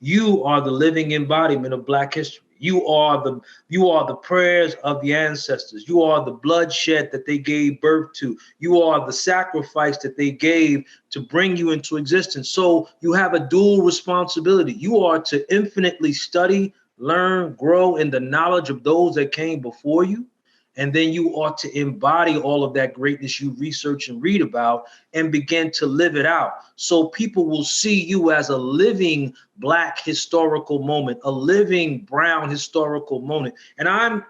you are the living embodiment of Black history. You are the prayers of the ancestors. You are the bloodshed that they gave birth to. You are the sacrifice that they gave to bring you into existence. So you have a dual responsibility. You are to infinitely study, learn, grow in the knowledge of those that came before you. And then you ought to embody all of that greatness you research and read about and begin to live it out. So people will see you as a living Black historical moment, a living brown historical moment. And I'm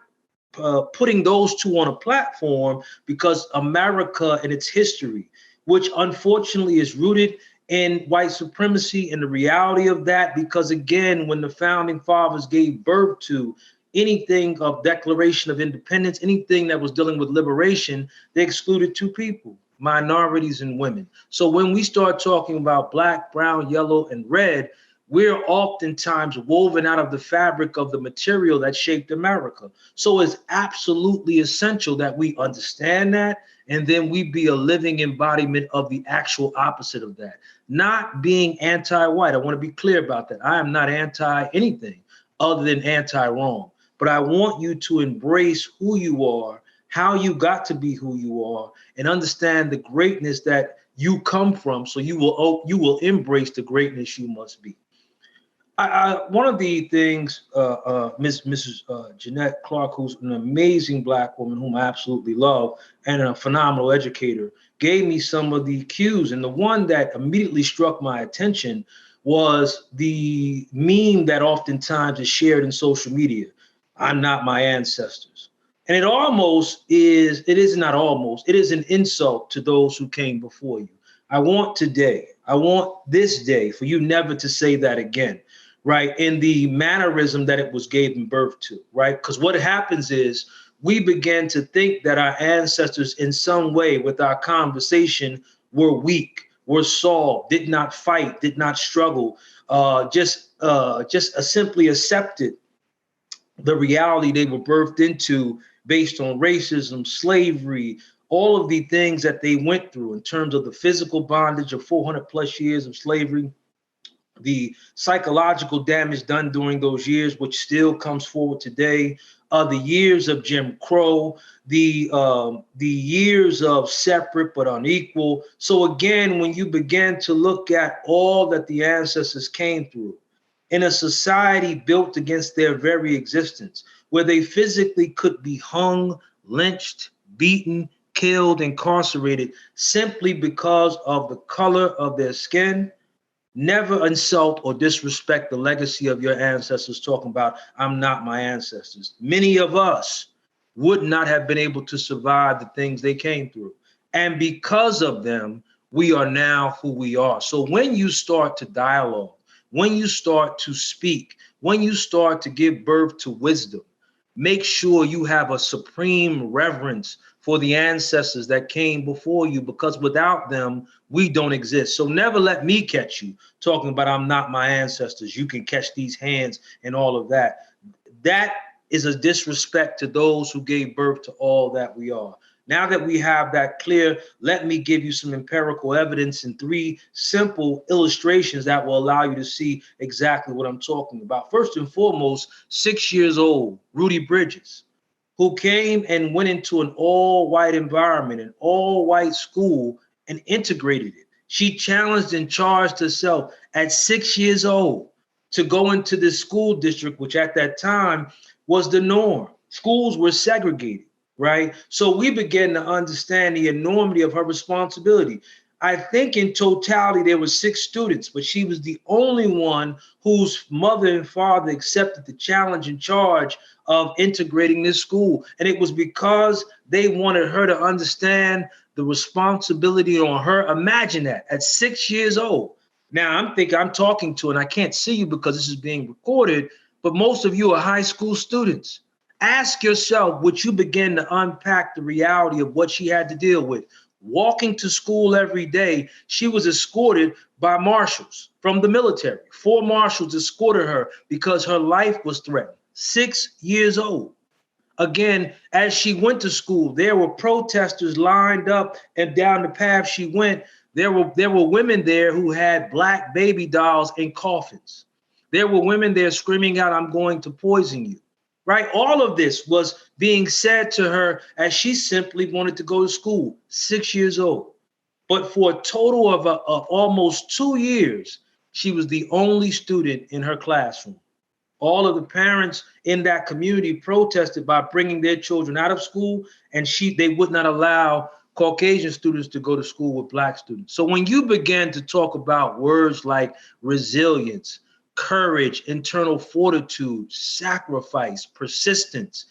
putting those two on a platform because America and its history, which unfortunately is rooted in white supremacy and the reality of that, because again, when the founding fathers gave birth to anything of Declaration of Independence, anything that was dealing with liberation, they excluded two people, minorities and women. So when we start talking about Black, brown, yellow, and red, we're oftentimes woven out of the fabric of the material that shaped America. So it's absolutely essential that we understand that, and then we be a living embodiment of the actual opposite of that. Not being anti-white. I want to be clear about that. I am not anti anything other than anti-wrong. But I want you to embrace who you are, how you got to be who you are, and understand the greatness that you come from, so you will embrace the greatness you must be. One of the things, Mrs. Jeanette Clark, who's an amazing Black woman whom I absolutely love and a phenomenal educator, gave me some of the cues. And the one that immediately struck my attention was the meme that oftentimes is shared in social media. I'm not my ancestors. And it is an insult to those who came before you. I want this day for you never to say that again, right? In the mannerism that it was given birth to, right? Because what happens is we begin to think that our ancestors in some way with our conversation were weak, were soft, did not fight, did not struggle, just simply accepted the reality they were birthed into based on racism, slavery, all of the things that they went through in terms of the physical bondage of 400 plus years of slavery, the psychological damage done during those years, which still comes forward today, the years of Jim Crow, the years of separate but unequal. So again, when you begin to look at all that the ancestors came through, in a society built against their very existence, where they physically could be hung, lynched, beaten, killed, incarcerated, simply because of the color of their skin, never insult or disrespect the legacy of your ancestors talking about, I'm not my ancestors. Many of us would not have been able to survive the things they came through. And because of them, we are now who we are. So when you start to dialogue, when you start to speak, when you start to give birth to wisdom, make sure you have a supreme reverence for the ancestors that came before you, because without them, we don't exist. So never let me catch you talking about I'm not my ancestors. You can catch these hands and all of that. That is a disrespect to those who gave birth to all that we are. Now that we have that clear, let me give you some empirical evidence and 3 simple illustrations that will allow you to see exactly what I'm talking about. First and foremost, 6 years old, Rudy Bridges, who came and went into an all-white environment, an all-white school, and integrated it. She challenged and charged herself at 6 years old to go into this school district, which at that time was the norm. Schools were segregated, right? So we began to understand the enormity of her responsibility. I think in totality, there were 6 students, but she was the only one whose mother and father accepted the challenge and charge of integrating this school. And it was because they wanted her to understand the responsibility on her. Imagine that at 6 years old. Now I'm thinking I'm talking to, and I can't see you because this is being recorded, but most of you are high school students. Ask yourself, would you begin to unpack the reality of what she had to deal with? Walking to school every day, she was escorted by marshals from the military. 4 marshals escorted her because her life was threatened. 6 years old. Again, as she went to school, there were protesters lined up, and down the path she went, there were women there who had black baby dolls in coffins. There were women there screaming out, "I'm going to poison you." Right? All of this was being said to her as she simply wanted to go to school, 6 years old. But for a total of almost 2 years, she was the only student in her classroom. All of the parents in that community protested by bringing their children out of school, and they would not allow Caucasian students to go to school with black students. So when you begin to talk about words like resilience, courage, internal fortitude, sacrifice, persistence,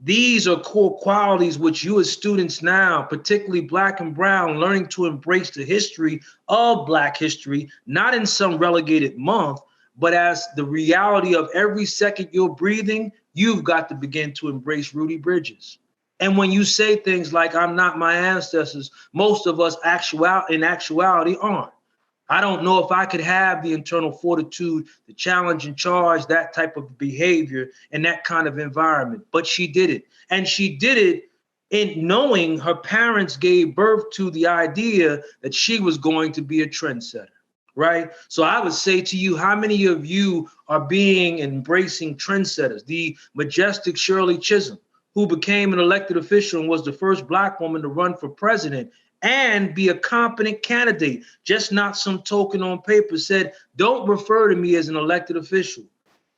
these are core qualities which you as students now, particularly black and brown, learning to embrace the history of black history, not in some relegated month, but as the reality of every second you're breathing, you've got to begin to embrace Rudy Bridges. And when you say things like, "I'm not my ancestors," most of us in actuality aren't. I don't know if I could have the internal fortitude, the challenge and charge, that type of behavior in that kind of environment. But she did it. And she did it in knowing her parents gave birth to the idea that she was going to be a trendsetter, right? So I would say to you, how many of you are embracing trendsetters? The majestic Shirley Chisholm, who became an elected official and was the first black woman to run for president and be a competent candidate, just not some token on paper, said, "Don't refer to me as an elected official,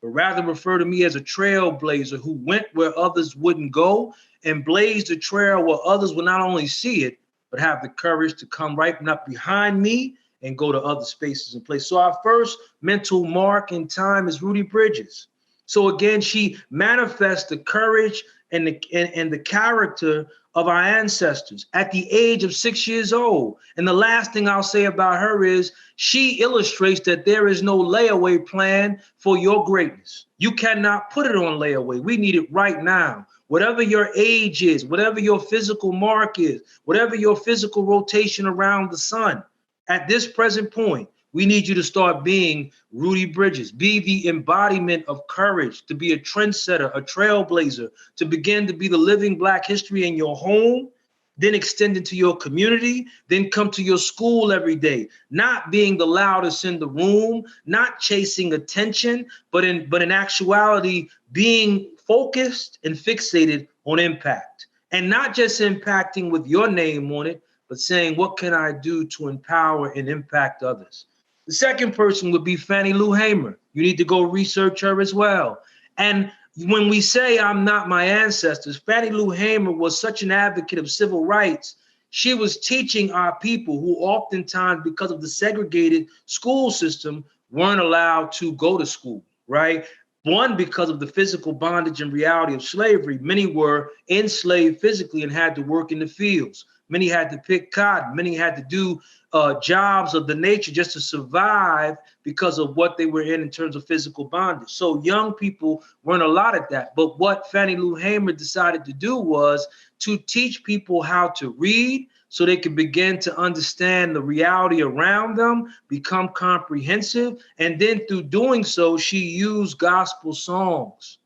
but rather refer to me as a trailblazer who went where others wouldn't go and blazed a trail where others will not only see it, but have the courage to come right up behind me and go to other spaces and places." So our first mental mark in time is Rudy Bridges. So again, she manifests the courage and the character of our ancestors at the age of 6 years old. And the last thing I'll say about her is she illustrates that there is no layaway plan for your greatness. You cannot put it on layaway. We need it right now. Whatever your age is, whatever your physical mark is, whatever your physical rotation around the sun, at this present point, we need you to start being Rudy Bridges, be the embodiment of courage, to be a trendsetter, a trailblazer, to begin to be the living black history in your home, then extend into your community, then come to your school every day, not being the loudest in the room, not chasing attention, but in actuality, being focused and fixated on impact. And not just impacting with your name on it, but saying, what can I do to empower and impact others? The second person would be Fannie Lou Hamer. You need to go research her as well. And when we say I'm not my ancestors, Fannie Lou Hamer was such an advocate of civil rights. She was teaching our people who oftentimes, because of the segregated school system, weren't allowed to go to school, right? One, because of the physical bondage and reality of slavery. Many were enslaved physically and had to work in the fields. Many had to pick cotton. Many had to do jobs of the nature just to survive because of what they were in terms of physical bondage. So young people weren't allotted that. But what Fannie Lou Hamer decided to do was to teach people how to read so they could begin to understand the reality around them, become comprehensive. And then through doing so, she used gospel songs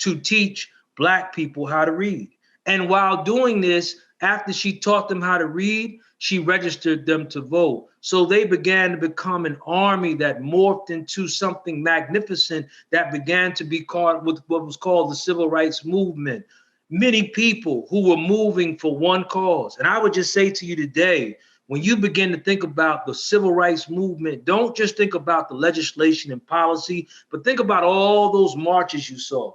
to teach Black people how to read. And while doing this, after she taught them how to read, she registered them to vote. So they began to become an army that morphed into something magnificent that began to be called with what was called the Civil Rights Movement. Many people who were moving for one cause. And I would just say to you today, when you begin to think about the civil rights movement, don't just think about the legislation and policy, but think about all those marches you saw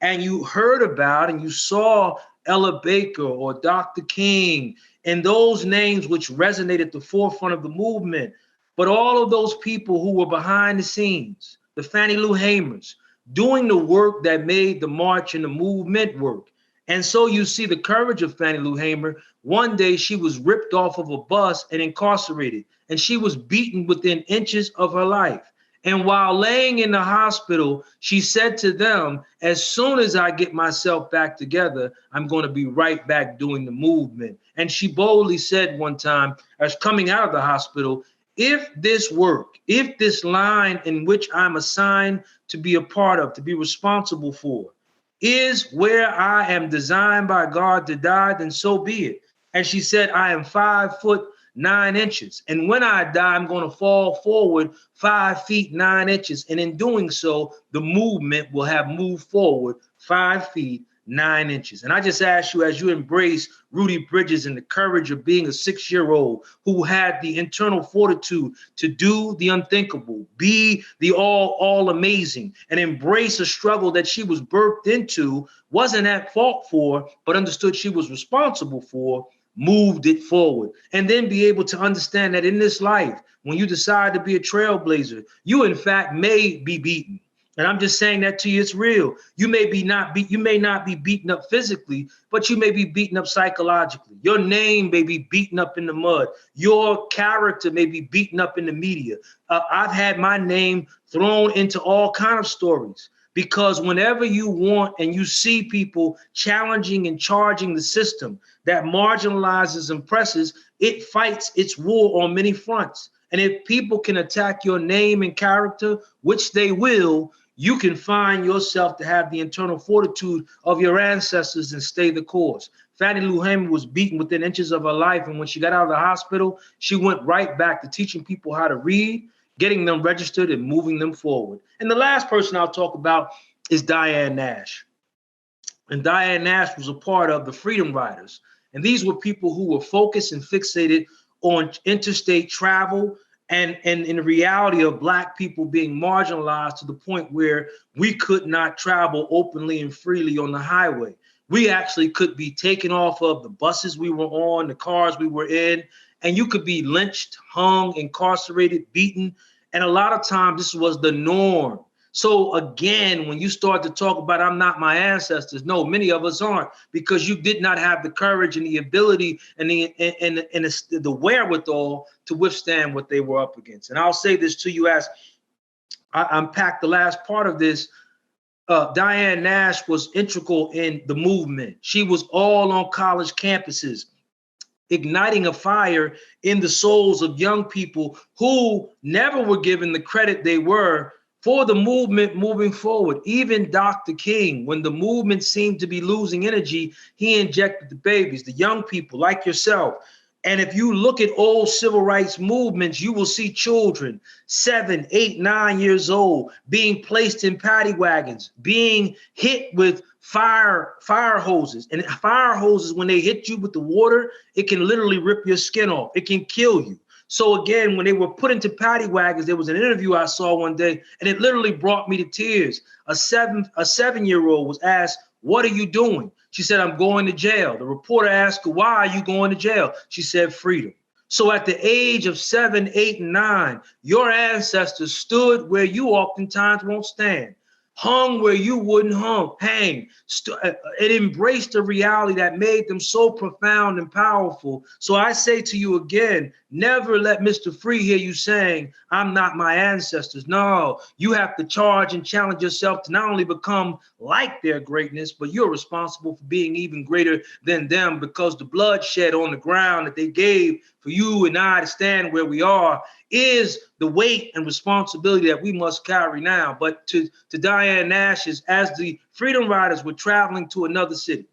and you heard about and you saw Ella Baker or Dr. King and those names which resonated at the forefront of the movement. But all of those people who were behind the scenes, the Fannie Lou Hamers, doing the work that made the march and the movement work. And so you see the courage of Fannie Lou Hamer. One day she was ripped off of a bus and incarcerated, and she was beaten within inches of her life. And while laying in the hospital, she said to them, as soon as I get myself back together, I'm going to be right back doing the movement. And she boldly said one time, as coming out of the hospital, if this work, if this line in which I'm assigned to be a part of, to be responsible for, is where I am designed by God to die, then so be it. And she said, I am 5'9". And when I die, I'm going to fall forward 5 feet 9 inches. And in doing so, the movement will have moved forward 5 feet 9 inches. And I just ask you, as you embrace Rudy Bridges and the courage of being a 6-year-old who had the internal fortitude to do the unthinkable, be the all amazing, and embrace a struggle that she was birthed into, wasn't at fault for, but understood she was responsible for, moved it forward. And then be able to understand that in this life, when you decide to be a trailblazer, you in fact may be beaten. And I'm just saying that to you, it's real. You may not be beaten up physically, but you may be beaten up psychologically. Your name may be beaten up in the mud. Your character may be beaten up in the media. I've had my name thrown into all kinds of stories, because whenever you want and you see people challenging and charging the system that marginalizes and oppresses, it fights its war on many fronts. And if people can attack your name and character, which they will, you can find yourself to have the internal fortitude of your ancestors and stay the course. Fannie Lou Hamer was beaten within inches of her life, and when she got out of the hospital, she went right back to teaching people how to read, getting them registered, and moving them forward. And the last person I'll talk about is Diane Nash. And Diane Nash was a part of the Freedom Riders. And these were people who were focused and fixated on interstate travel and in the reality of Black people being marginalized to the point where we could not travel openly and freely on the highway. We actually could be taken off of the buses we were on, the cars we were in, and you could be lynched, hung, incarcerated, beaten. And a lot of times this was the norm. So again, when you start to talk about I'm not my ancestors, no, many of us aren't, because you did not have the courage and the ability and the wherewithal to withstand what they were up against. And I'll say this to you as I unpack the last part of this. Diane Nash was integral in the movement. She was all on college campuses, igniting a fire in the souls of young people who never were given the credit they were for the movement moving forward. Even Dr. King, when the movement seemed to be losing energy, he injected the babies, the young people like yourself. And if you look at old civil rights movements, you will see children 7, 8, 9 years old being placed in paddy wagons, being hit with fire hoses. And fire hoses, when they hit you with the water, it can literally rip your skin off. It can kill you. So again, when they were put into paddy wagons, there was an interview I saw one day, and it literally brought me to tears. A 7-year-old was asked, "What are you doing?" She said, "I'm going to jail." The reporter asked her, "Why are you going to jail?" She said, "Freedom." So at the age of 7, 8, and 9, your ancestors stood where you oftentimes won't stand, hung where you wouldn't hang. It embraced a reality that made them so profound and powerful. So I say to you again, never let Mr. Free hear you saying, "I'm not my ancestors." No, you have to charge and challenge yourself to not only become like their greatness, but you're responsible for being even greater than them, because the bloodshed on the ground that they gave for you and I to stand where we are is the weight and responsibility that we must carry now. But to Diane Nash, as the Freedom Riders were traveling to another city,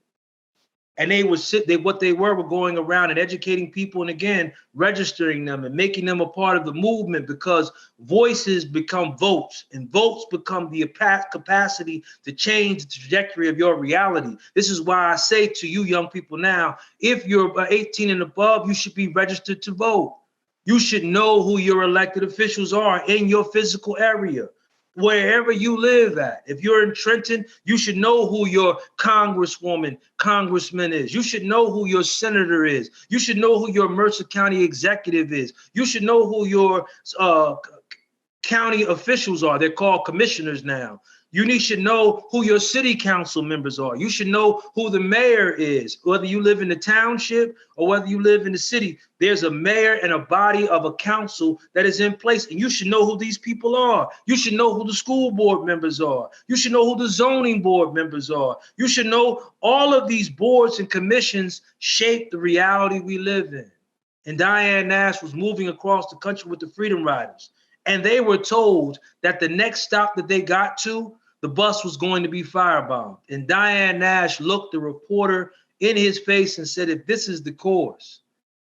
And what they were going around and educating people and again, registering them and making them a part of the movement, because voices become votes and votes become the capacity to change the trajectory of your reality. This is why I say to you young people now, if you're 18 and above, you should be registered to vote. You should know who your elected officials are in your physical area, wherever you live at. If you're in Trenton, you should know who your congresswoman, congressman is. You should know who your senator is. You should know who your Mercer County executive is. You should know who your county officials are. They're called commissioners now. You should know who your city council members are. You should know who the mayor is. Whether you live in the township or whether you live in the city, there's a mayor and a body of a council that is in place. And you should know who these people are. You should know who the school board members are. You should know who the zoning board members are. You should know all of these boards and commissions shape the reality we live in. And Diane Nash was moving across the country with the Freedom Riders. And they were told that the next stop that they got to, the bus was going to be firebombed. And Diane Nash looked the reporter in his face and said, if this is the course,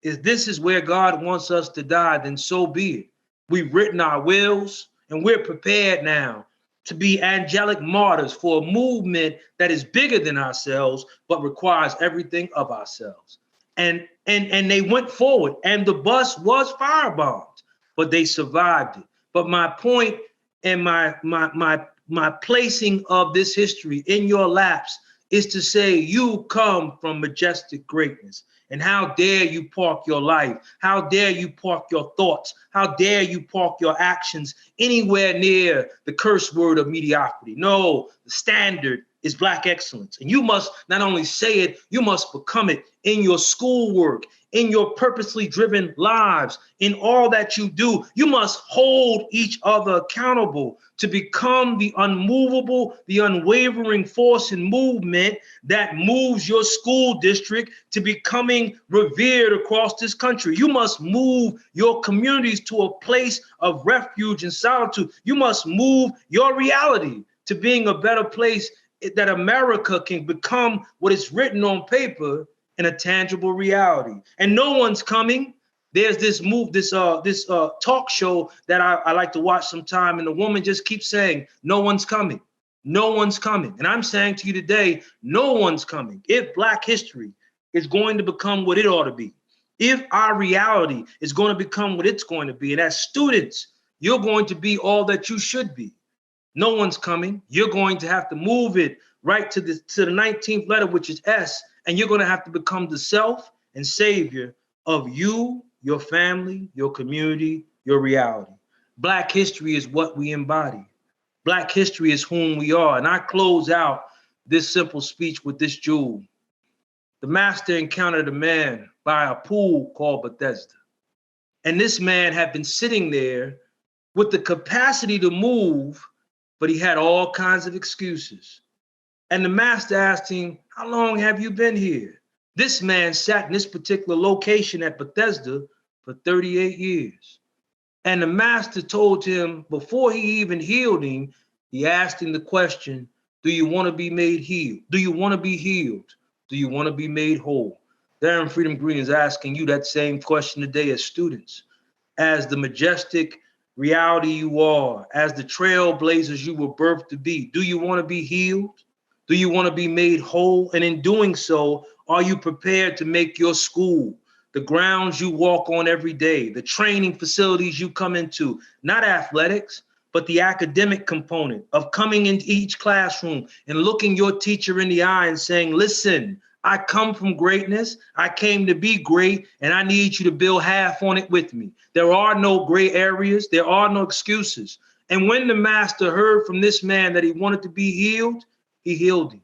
if this is where God wants us to die, then so be it. We've written our wills and we're prepared now to be angelic martyrs for a movement that is bigger than ourselves, but requires everything of ourselves. And they went forward and the bus was firebombed, but they survived it. But my point and my placing of this history in your laps is to say you come from majestic greatness. And how dare you park your life? How dare you park your thoughts? How dare you park your actions anywhere near the curse word of mediocrity? No, the standard is Black excellence. And you must not only say it, you must become it in your schoolwork, in your purposely driven lives, in all that you do. You must hold each other accountable to become the unmovable, the unwavering force and movement that moves your school district to becoming revered across this country. You must move your communities to a place of refuge and solitude. You must move your reality to being a better place that America can become what is written on paper in a tangible reality. And no one's coming. There's this talk show that I like to watch sometime, and the woman just keeps saying, no one's coming. No one's coming. And I'm saying to you today, no one's coming. If Black history is going to become what it ought to be, if our reality is going to become what it's going to be, and as students, you're going to be all that you should be. No one's coming. You're going to have to move it right to the 19th letter, which is S, and you're going to have to become the self and savior of you, your family, your community, your reality. Black history is what we embody. Black history is whom we are. And I close out this simple speech with this jewel. The master encountered a man by a pool called Bethesda. And this man had been sitting there with the capacity to move, but he had all kinds of excuses. And the master asked him, how long have you been here? This man sat in this particular location at Bethesda for 38 years. And the master told him, before he even healed him, he asked him the question, do you want to be made healed? Do you want to be healed? Do you want to be made whole? Darren Freedom Greene is asking you that same question today as students. As the majestic reality you are, as the trailblazers you were birthed to be, do you want to be healed? Do you want to be made whole? And in doing so, are you prepared to make your school, the grounds you walk on every day, the training facilities you come into, not athletics, but the academic component of coming into each classroom and looking your teacher in the eye and saying, listen, I come from greatness. I came to be great, and I need you to build half on it with me. There are no gray areas. There are no excuses. And when the master heard from this man that he wanted to be healed, he healed him.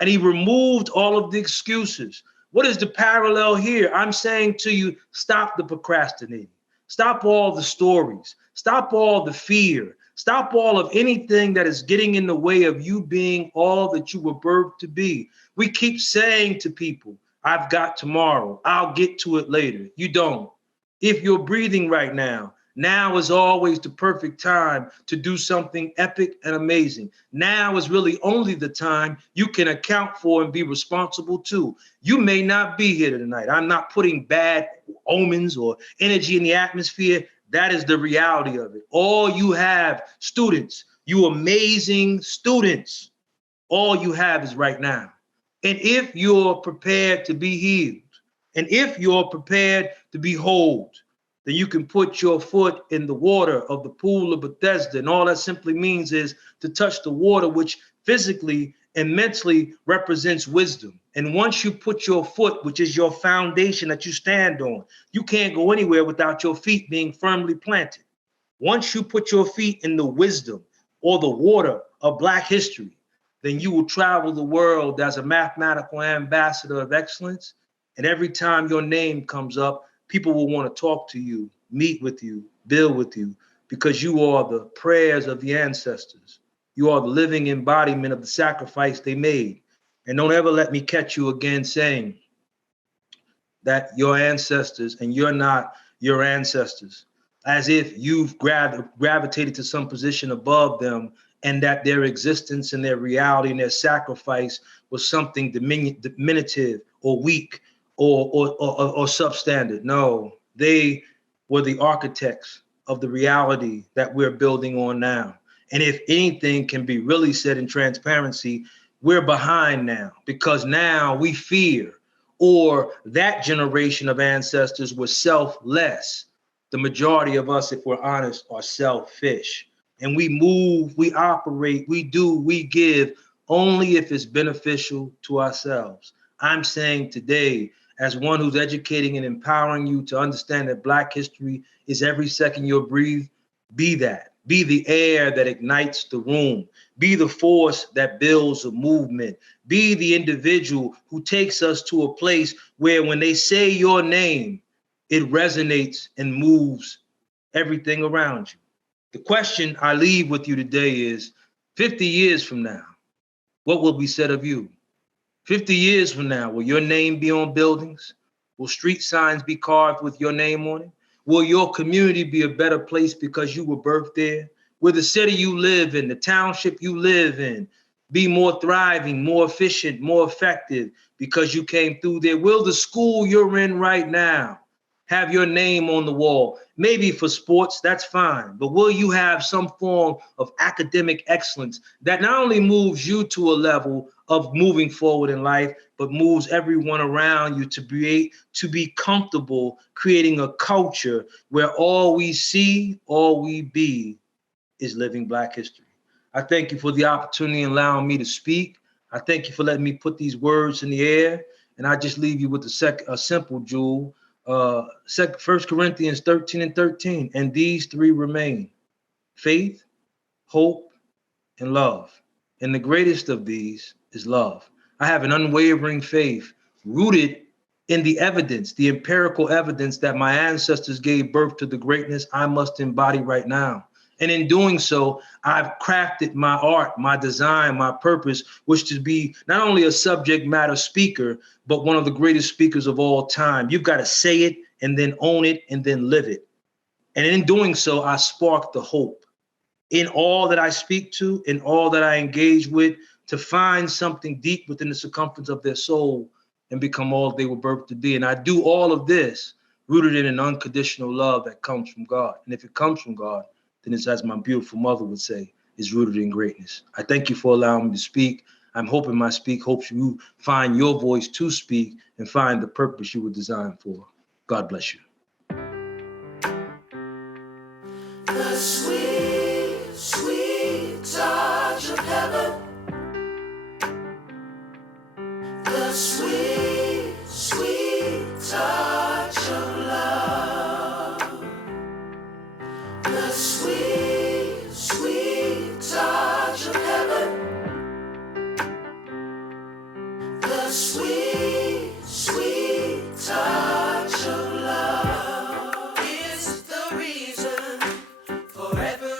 And he removed all of the excuses. What is the parallel here? I'm saying to you, stop the procrastinating. Stop all the stories. Stop all the fear. Stop all of anything that is getting in the way of you being all that you were birthed to be. We keep saying to people, I've got tomorrow. I'll get to it later. You don't. If you're breathing right now, Now is always the perfect time to do something epic and amazing. Now is really only the time you can account for and be responsible too. You may not be here tonight. I'm not putting bad omens or energy in the atmosphere. That is the reality of it. All you have, students, you amazing students, all you have is right now. And if you're prepared to be healed, and if you're prepared to be whole, then you can put your foot in the water of the pool of Bethesda. And all that simply means is to touch the water, which physically and mentally represents wisdom. And once you put your foot, which is your foundation that you stand on, you can't go anywhere without your feet being firmly planted. Once you put your feet in the wisdom or the water of Black history, then you will travel the world as a mathematical ambassador of excellence. And every time your name comes up, people will want to talk to you, meet with you, build with you, because you are the prayers of the ancestors. You are the living embodiment of the sacrifice they made. And don't ever let me catch you again saying that your ancestors and you're not your ancestors, as if you've gravitated to some position above them and that their existence and their reality and their sacrifice was something diminutive or weak or substandard. No, they were the architects of the reality that we're building on now. And if anything can be really said in transparency, we're behind now because now we fear, or that generation of ancestors was selfless. The majority of us, if we're honest, are selfish. And we move, we operate, we do, we give only if it's beneficial to ourselves. I'm saying today, as one who's educating and empowering you to understand that Black history is every second you'll breathe, be that. Be the air that ignites the room. Be the force that builds a movement. Be the individual who takes us to a place where when they say your name, it resonates and moves everything around you. The question I leave with you today is, 50 years from now, what will be said of you? 50 years from now, will your name be on buildings? Will street signs be carved with your name on it? Will your community be a better place because you were birthed there? Will the city you live in, the township you live in, be more thriving, more efficient, more effective because you came through there? Will the school you're in right now have your name on the wall? Maybe for sports, that's fine. But will you have some form of academic excellence that not only moves you to a level of moving forward in life, but moves everyone around you to be comfortable creating a culture where all we see, all we be is living Black history? I thank you for the opportunity and allowing me to speak. I thank you for letting me put these words in the air. And I just leave you with a simple jewel. 1 Corinthians 13:13, and these three remain: faith, hope, and love. And the greatest of these is love. I have an unwavering faith rooted in the evidence, the empirical evidence that my ancestors gave birth to the greatness I must embody right now. And in doing so, I've crafted my art, my design, my purpose, which to be not only a subject matter speaker, but one of the greatest speakers of all time. You've got to say it and then own it and then live it. And in doing so, I spark the hope in all that I speak to, in all that I engage with, to find something deep within the circumference of their soul and become all they were birthed to be. And I do all of this rooted in an unconditional love that comes from God. And if it comes from God, then it's, as my beautiful mother would say, is rooted in greatness. I thank you for allowing me to speak. I'm hoping my speak hopes you find your voice to speak and find the purpose you were designed for. God bless you. The sweet, sweet touch of heaven. The sweet, sweet touch of love. The sweet, sweet touch of heaven. The sweet, sweet touch of love is the reason for every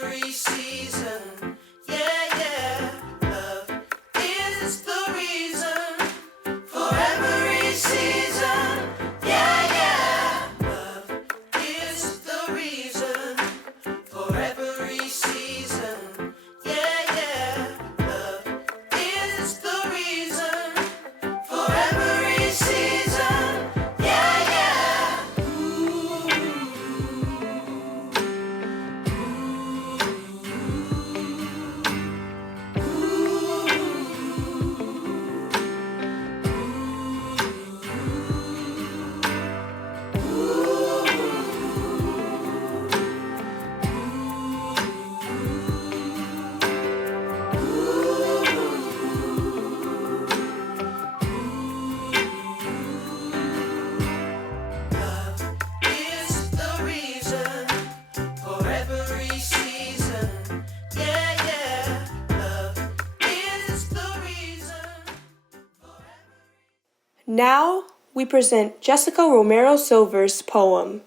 Now we present Jessica Romero Silver's poem,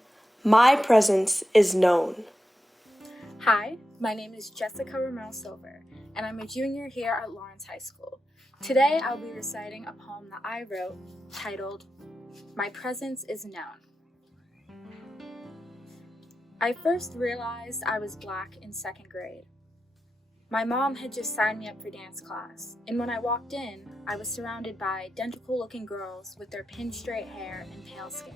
My Presence is Known. Hi, my name is Jessica Romero Silver, and I'm a junior here at Lawrence High School. Today I'll be reciting a poem that I wrote titled, My Presence is Known. I first realized I was Black in 2nd grade. My mom had just signed me up for dance class, and when I walked in, I was surrounded by identical-looking girls with their pin-straight hair and pale skin.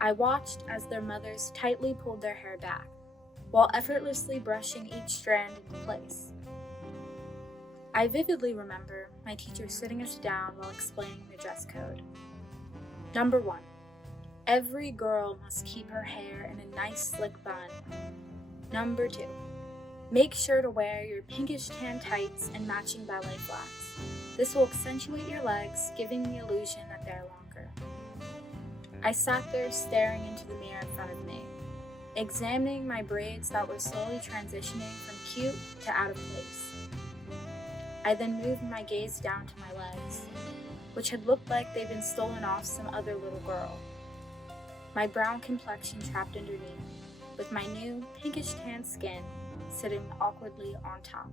I watched as their mothers tightly pulled their hair back, while effortlessly brushing each strand into place. I vividly remember my teacher sitting us down while explaining the dress code. Number 1, every girl must keep her hair in a nice slick bun. Number 2, make sure to wear your pinkish tan tights and matching ballet flats. This will accentuate your legs, giving the illusion that they're longer. I sat there staring into the mirror in front of me, examining my braids that were slowly transitioning from cute to out of place. I then moved my gaze down to my legs, which had looked like they'd been stolen off some other little girl. My brown complexion trapped underneath, with my new pinkish tan skin sitting awkwardly on top.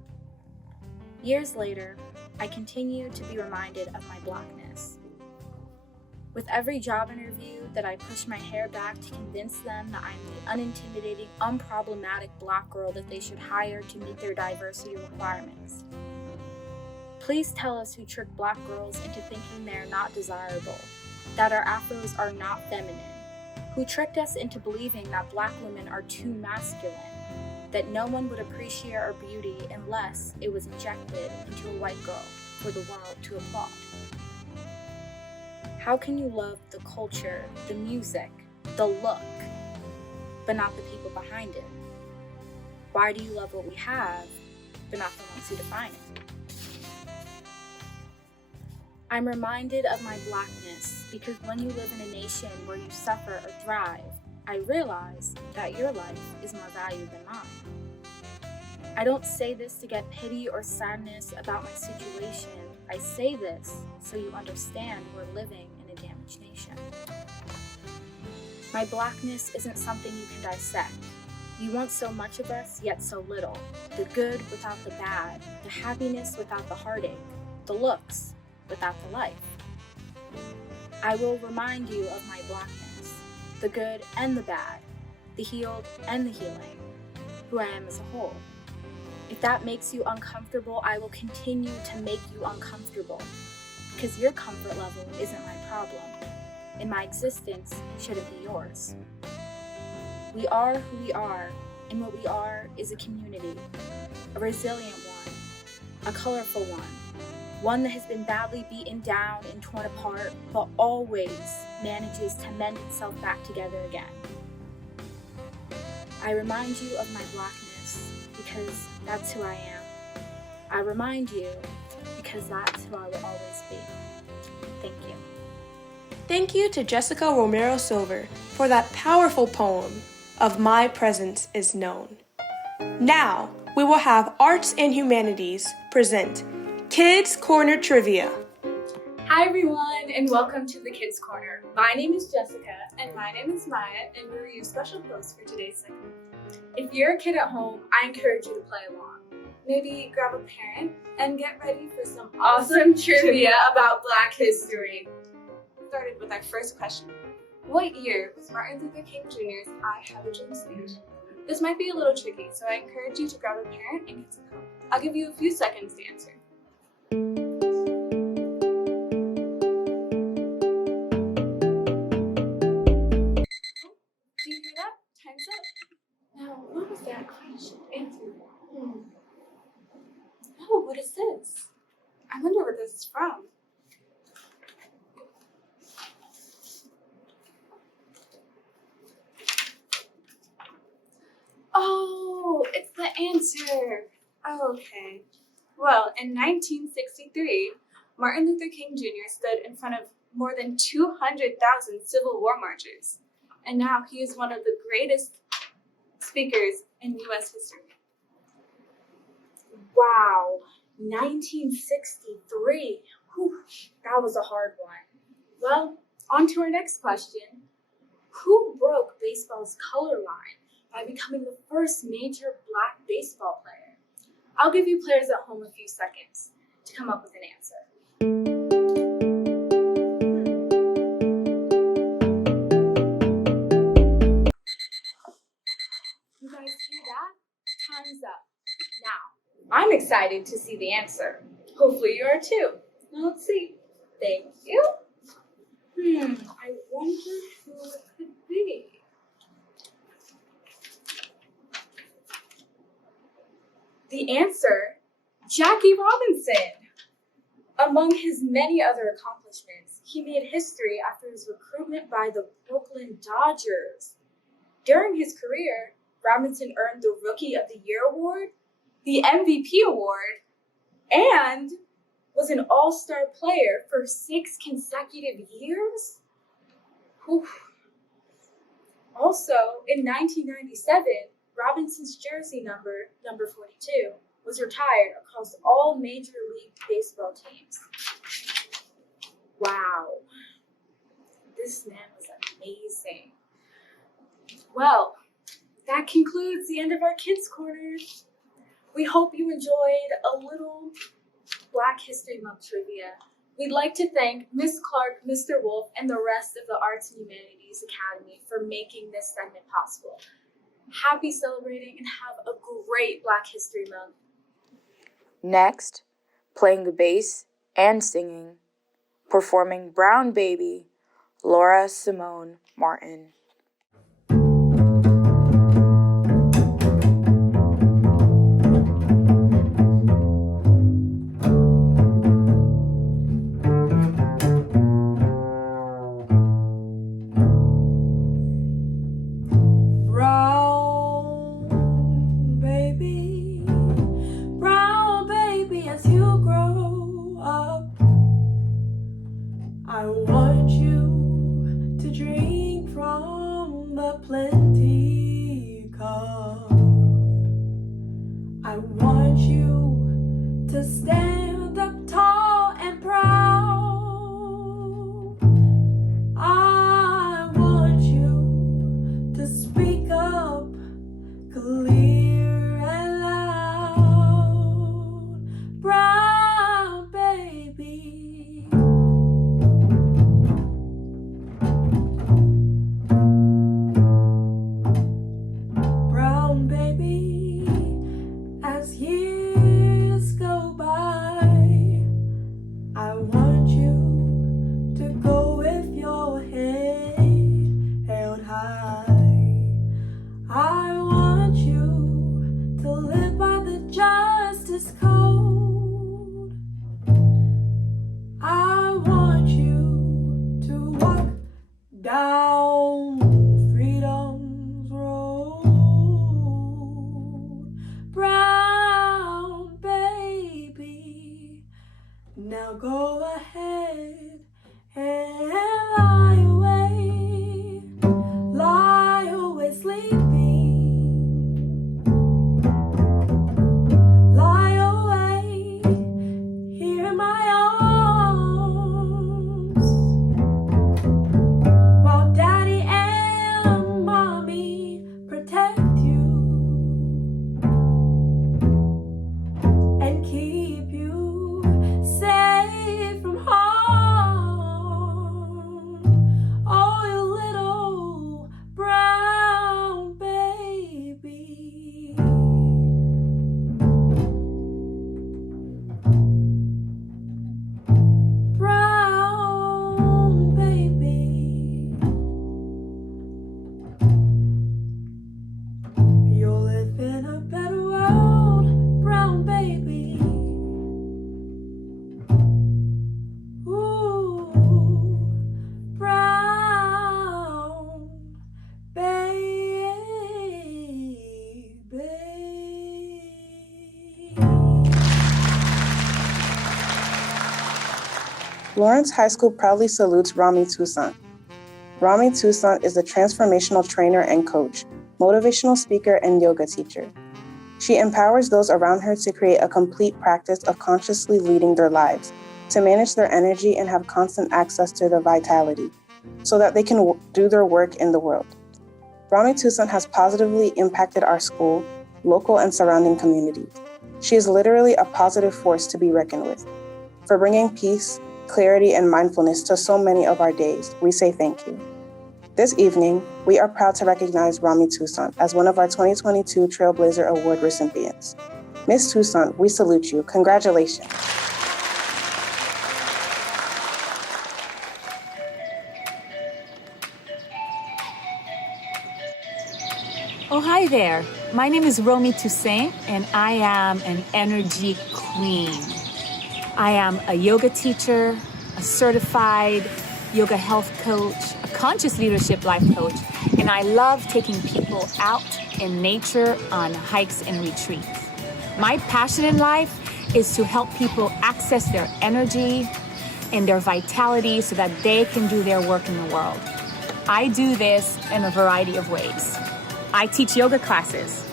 Years later, I continue to be reminded of my Blackness. With every job interview that I push my hair back to convince them that I'm the unintimidating, unproblematic Black girl that they should hire to meet their diversity requirements. Please tell us who tricked Black girls into thinking they are not desirable, that our afros are not feminine, who tricked us into believing that Black women are too masculine, that no one would appreciate our beauty unless it was injected into a white girl for the world to applaud. How can you love the culture, the music, the look, but not the people behind it? Why do you love what we have, but not the ones who define it? I'm reminded of my Blackness because when you live in a nation where you suffer or thrive, I realize that your life is more valued than mine. I don't say this to get pity or sadness about my situation. I say this so you understand we're living in a damaged nation. My Blackness isn't something you can dissect. You want so much of us, yet so little. The good without the bad, the happiness without the heartache, the looks without the life. I will remind you of my Blackness, the good and the bad, the healed and the healing, who I am as a whole. If that makes you uncomfortable, I will continue to make you uncomfortable, because your comfort level isn't my problem, and my existence shouldn't be yours. We are who we are, and what we are is a community, a resilient one, a colorful one that has been badly beaten down and torn apart, but always manages to mend itself back together again. I remind you of my Blackness because that's who I am. I remind you because that's who I will always be. Thank you. Thank you to Jessica Romero Silver for that powerful poem of My Presence is Known. Now, we will have Arts and Humanities present Kids Corner Trivia. Hi everyone, and welcome to the Kids Corner. My name is Jessica. And my name is Maya, and we're your special hosts for today's segment. If you're a kid at home, I encourage you to play along. Maybe grab a parent and get ready for some awesome trivia about Black history. Started with our first question. What year was Martin Luther King Jr.'s I Have a Dream speech? This might be a little tricky, so I encourage you to grab a parent and get some help. I'll give you a few seconds to answer. Do you hear that? Time's up. Now, what was that question? Answer. Oh, what is this? I wonder where this is from. Oh, it's the answer. Okay. Well, in 1963, Martin Luther King Jr. stood in front of more than 200,000 Civil War marchers. And now he is one of the greatest speakers in U.S. history. Wow, 1963. Whew, that was a hard one. Well, on to our next question. Who broke baseball's color line by becoming the first major black baseball player? I'll give you players at home a few seconds to come up with an answer. You guys hear that? Time's up. Now, I'm excited to see the answer. Hopefully you are too. Let's see. Thank you. I wonder who it could be. The answer, Jackie Robinson. Among his many other accomplishments, he made history after his recruitment by the Brooklyn Dodgers. During his career, Robinson earned the Rookie of the Year award, the MVP award, and was an all-star player for 6 consecutive years. Oof. Also, in 1997, Robinson's jersey number 42, was retired across all Major League Baseball teams. Wow. This man was amazing. Well, that concludes the end of our Kids Corner. We hope you enjoyed a little Black History Month trivia. We'd like to thank Ms. Clark, Mr. Wolf, and the rest of the Arts and Humanities Academy for making this segment possible. Happy celebrating and have a great Black History Month. Next, playing the bass and singing, performing Brown Baby, Laura Simone Martin. I want you to drink from the plenty cup. I want you to stand up tall and proud. I want you to speak up clear and loud. Brown baby. Brown baby, as years go by, I want you to go with your head held high. I want you to live by the justice code. I want you to walk down freedom's road. Brown baby, now go ahead and lie away sleeping. Lie away here in my arms, while daddy and mommy protect you and keep you safe from harm. Oh, you little brown baby. Brown baby. You'll live in a better world, brown baby. Ooh, brown baby. Lawrence High School proudly salutes Rami Toussaint. Rami Toussaint is a transformational trainer and coach, motivational speaker, and yoga teacher. She empowers those around her to create a complete practice of consciously leading their lives, to manage their energy and have constant access to their vitality so that they can do their work in the world. Rami Toussaint has positively impacted our school, local and surrounding communities. She is literally a positive force to be reckoned with. For bringing peace, clarity, and mindfulness to so many of our days, we say thank you. This evening, we are proud to recognize Rami Toussaint as one of our 2022 Trailblazer Award recipients. Ms. Toussaint, we salute you. Congratulations. Oh, hi there. My name is Romy Toussaint, and I am an energy queen. I am a yoga teacher, a certified yoga health coach, a conscious leadership life coach, and I love taking people out in nature on hikes and retreats. My passion in life is to help people access their energy and their vitality so that they can do their work in the world. I do this in a variety of ways. I teach yoga classes.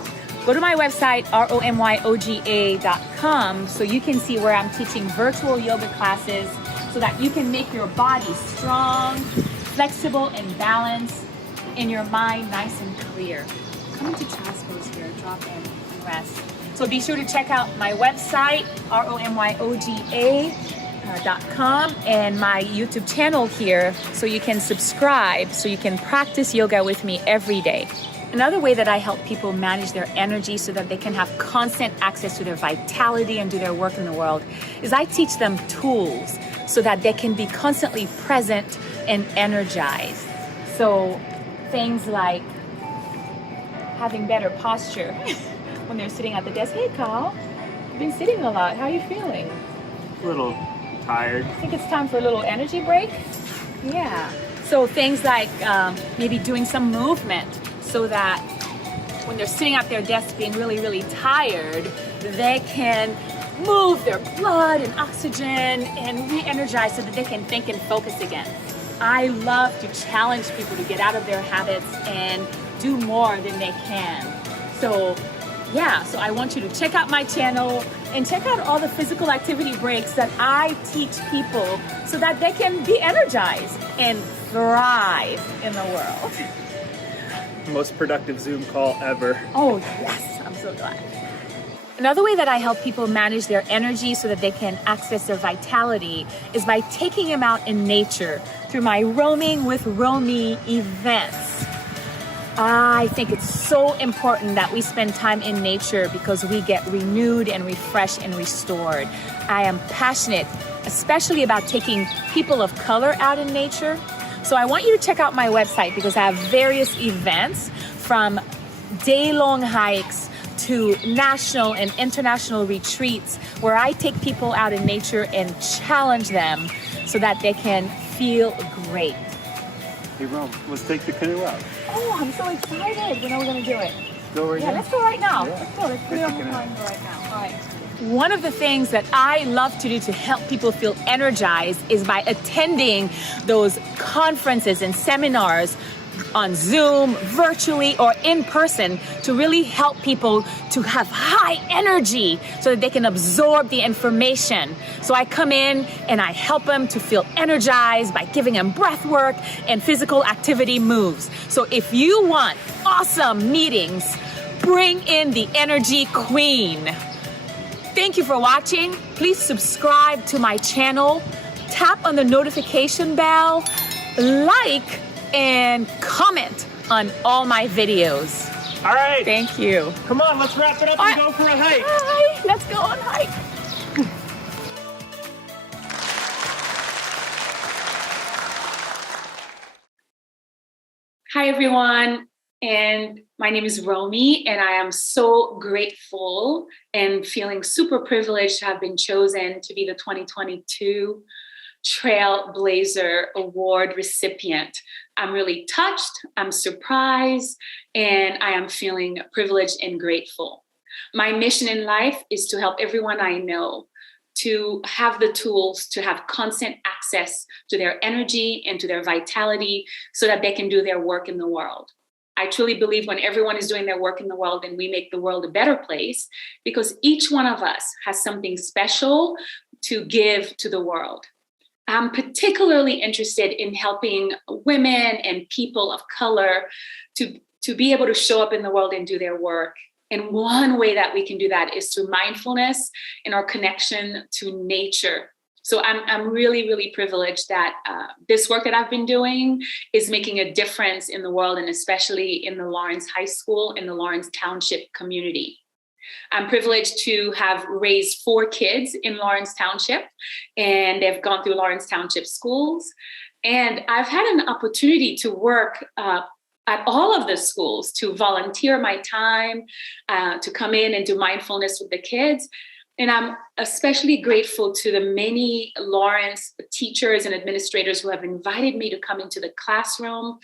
Go to my website, romyoga.com, so you can see where I'm teaching virtual yoga classes so that you can make your body strong, flexible, and balanced, and your mind nice and clear. Come into Trailblazer here, drop in and rest. So be sure to check out my website, romyoga.com, and my YouTube channel here so you can subscribe, so you can practice yoga with me every day. Another way that I help people manage their energy so that they can have constant access to their vitality and do their work in the world is I teach them tools so that they can be constantly present and energized. So things like having better posture when they're sitting at the desk. Hey, Kyle, you've been sitting a lot. How are you feeling? A little tired. I think it's time for a little energy break. Yeah. So things like maybe doing some movement, so that when they're sitting at their desk being really, really tired, they can move their blood and oxygen and re-energize so that they can think and focus again. I love to challenge people to get out of their habits and do more than they can. So I want you to check out my channel and check out all the physical activity breaks that I teach people so that they can be energized and thrive in the world. Most productive Zoom call ever. Oh, yes, I'm so glad. Another way that I help people manage their energy so that they can access their vitality is by taking them out in nature through my Roaming with Romy events. I think it's so important that we spend time in nature because we get renewed and refreshed and restored. I am passionate, especially about taking people of color out in nature. So I want you to check out my website because I have various events from day-long hikes to national and international retreats where I take people out in nature and challenge them so that they can feel great. Hey, Rome, let's take the canoe out. Oh, I'm so excited. When are we going to do it? Go right now. Let's go right now. Yeah. Let's go. Let's put it on the line right now. All right. One of the things that I love to do to help people feel energized is by attending those conferences and seminars on Zoom, virtually, or in person to really help people to have high energy so that they can absorb the information. So I come in and I help them to feel energized by giving them breath work and physical activity moves. So if you want awesome meetings, bring in the energy queen. Thank you for watching. Please subscribe to my channel, tap on the notification bell, like, and comment on all my videos. All right. Thank you. Come on, let's wrap it up and go for a hike. Hi, let's go on hike. Hi, everyone. And my name is Romy, and I am so grateful and feeling super privileged to have been chosen to be the 2022 Trailblazer Award recipient. I'm really touched, I'm surprised, and I am feeling privileged and grateful. My mission in life is to help everyone I know to have the tools to have constant access to their energy and to their vitality so that they can do their work in the world. I truly believe when everyone is doing their work in the world, then we make the world a better place because each one of us has something special to give to the world. I'm particularly interested in helping women and people of color to be able to show up in the world and do their work. And one way that we can do that is through mindfulness and our connection to nature. So I'm really, really privileged that this work that I've been doing is making a difference in the world, and especially in the Lawrence High School and the Lawrence Township community. I'm privileged to have raised 4 kids in Lawrence Township, and they've gone through Lawrence Township schools. And I've had an opportunity to work at all of the schools, to volunteer my time, to come in and do mindfulness with the kids. And I'm especially grateful to the many Lawrence teachers and administrators who have invited me to come into the classroom,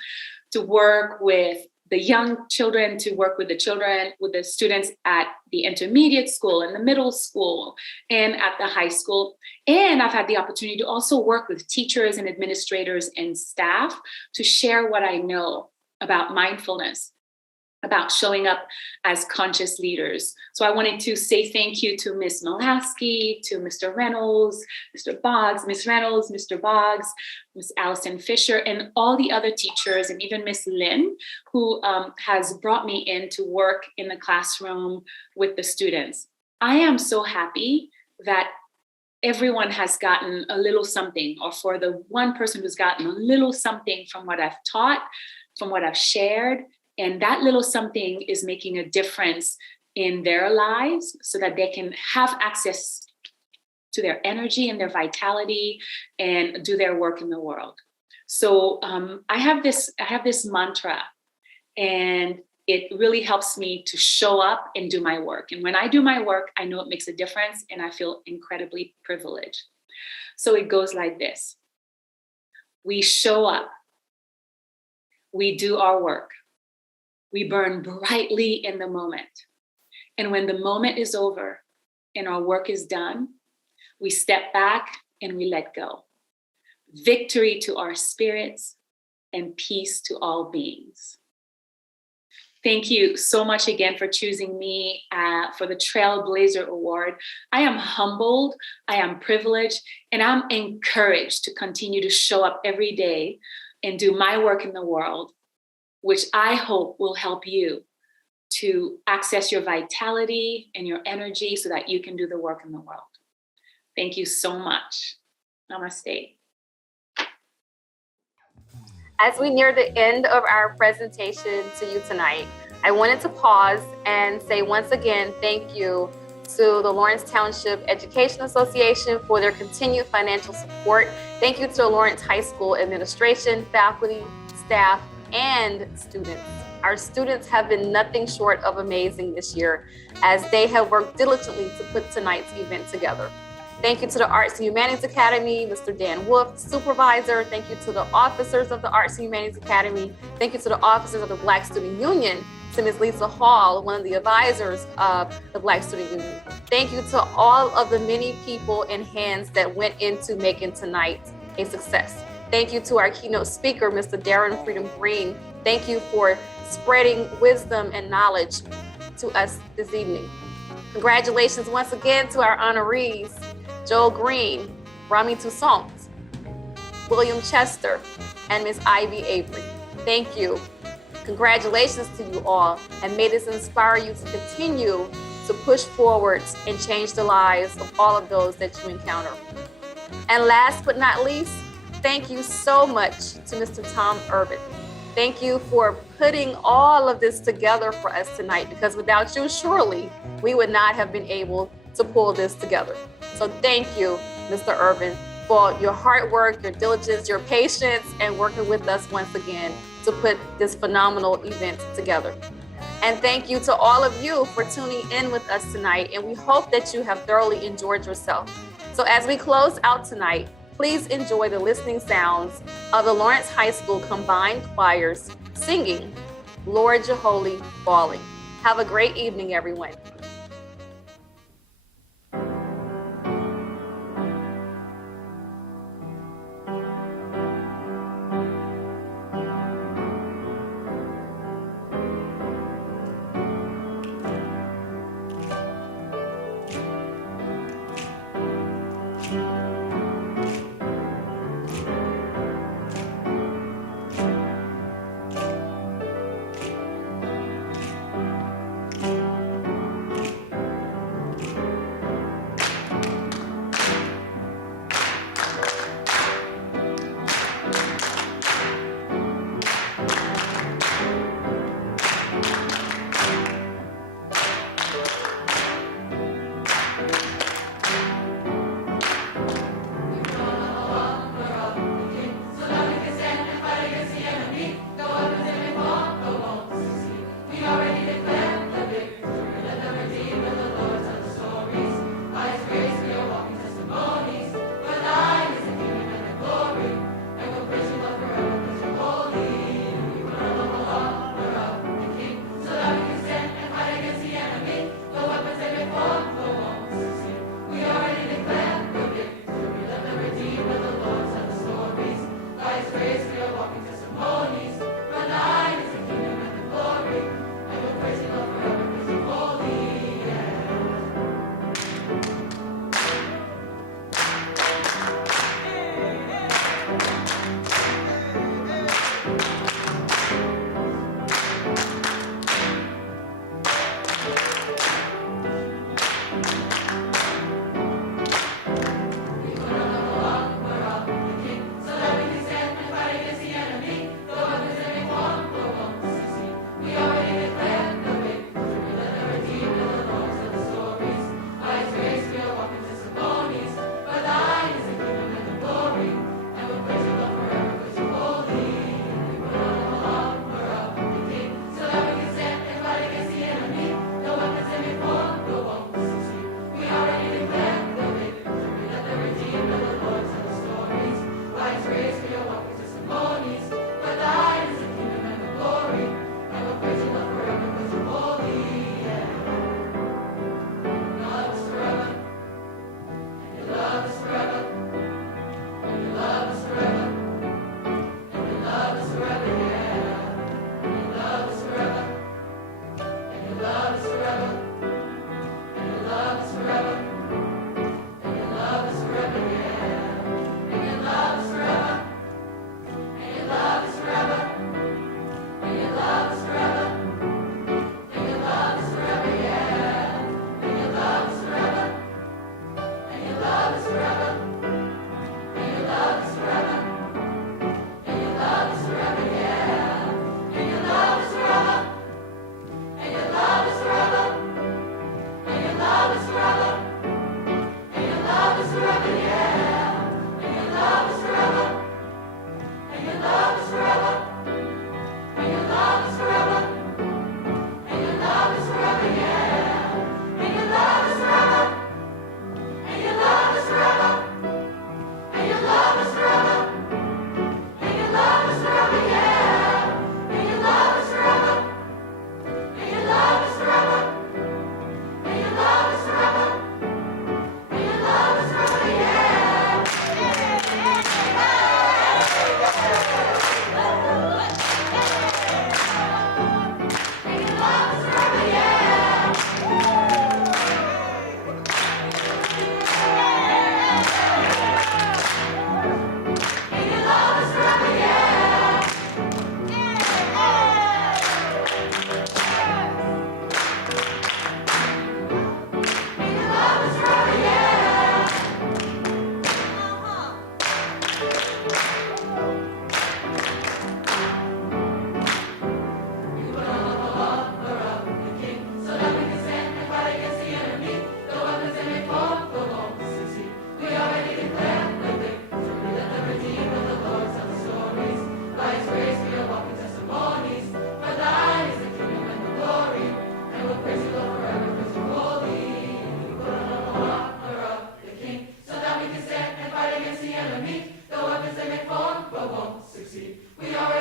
to work with the young children, to work with the children, with the students at the intermediate school and the middle school and at the high school. And I've had the opportunity to also work with teachers and administrators and staff to share what I know about mindfulness, about showing up as conscious leaders. So I wanted to say thank you to Ms. Molaski, to Mr. Reynolds, Mr. Boggs, Ms. Reynolds, Mr. Boggs, Ms. Allison Fisher, and all the other teachers, and even Ms. Lynn, who has brought me in to work in the classroom with the students. I am so happy that everyone has gotten a little something, or for the one person who's gotten a little something from what I've taught, from what I've shared. And that little something is making a difference in their lives so that they can have access to their energy and their vitality and do their work in the world. So I have this mantra, and it really helps me to show up and do my work. And when I do my work, I know it makes a difference, and I feel incredibly privileged. So it goes like this. We show up. We do our work. We burn brightly in the moment. And when the moment is over and our work is done, we step back and we let go. Victory to our spirits and peace to all beings. Thank you so much again for choosing me for the Trailblazer Award. I am humbled, I am privileged, and I'm encouraged to continue to show up every day and do my work in the world, which I hope will help you to access your vitality and your energy so that you can do the work in the world. Thank you so much. Namaste. As we near the end of our presentation to you tonight, I wanted to pause and say once again, thank you to the Lawrence Township Education Association for their continued financial support. Thank you to the Lawrence High School administration, faculty, staff, and students. Our students have been nothing short of amazing this year as they have worked diligently to put tonight's event together. Thank you to the Arts and Humanities Academy, Mr. Dan Wolf, supervisor. Thank you to the officers of the Arts and Humanities Academy. Thank you to the officers of the Black Student Union, to Ms. Lisa Hall, one of the advisors of the Black Student Union. Thank you to all of the many people and hands that went into making tonight a success. Thank you to our keynote speaker, Mr. Darren Greene. Thank you for spreading wisdom and knowledge to us this evening. Congratulations once again to our honorees, Joel Green, Rami Toussaint, William Chester, and Ms. Ivy Avery. Thank you. Congratulations to you all, and may this inspire you to continue to push forward and change the lives of all of those that you encounter. And last but not least, thank you so much to Mr. Tom Urban. Thank you for putting all of this together for us tonight, because without you, surely we would not have been able to pull this together. So thank you, Mr. Urban, for your hard work, your diligence, your patience, and working with us once again to put this phenomenal event together. And thank you to all of you for tuning in with us tonight, and we hope that you have thoroughly enjoyed yourself. So as we close out tonight, please enjoy the listening sounds of the Lawrence High School Combined Choirs singing Lord You're Holy, Falling. Have a great evening, everyone.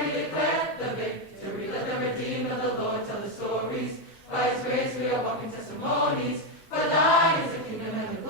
mighty declare the victory. Let the redeemed of the Lord tell the stories. By his grace we are walking testimonies. For thine is the kingdom and the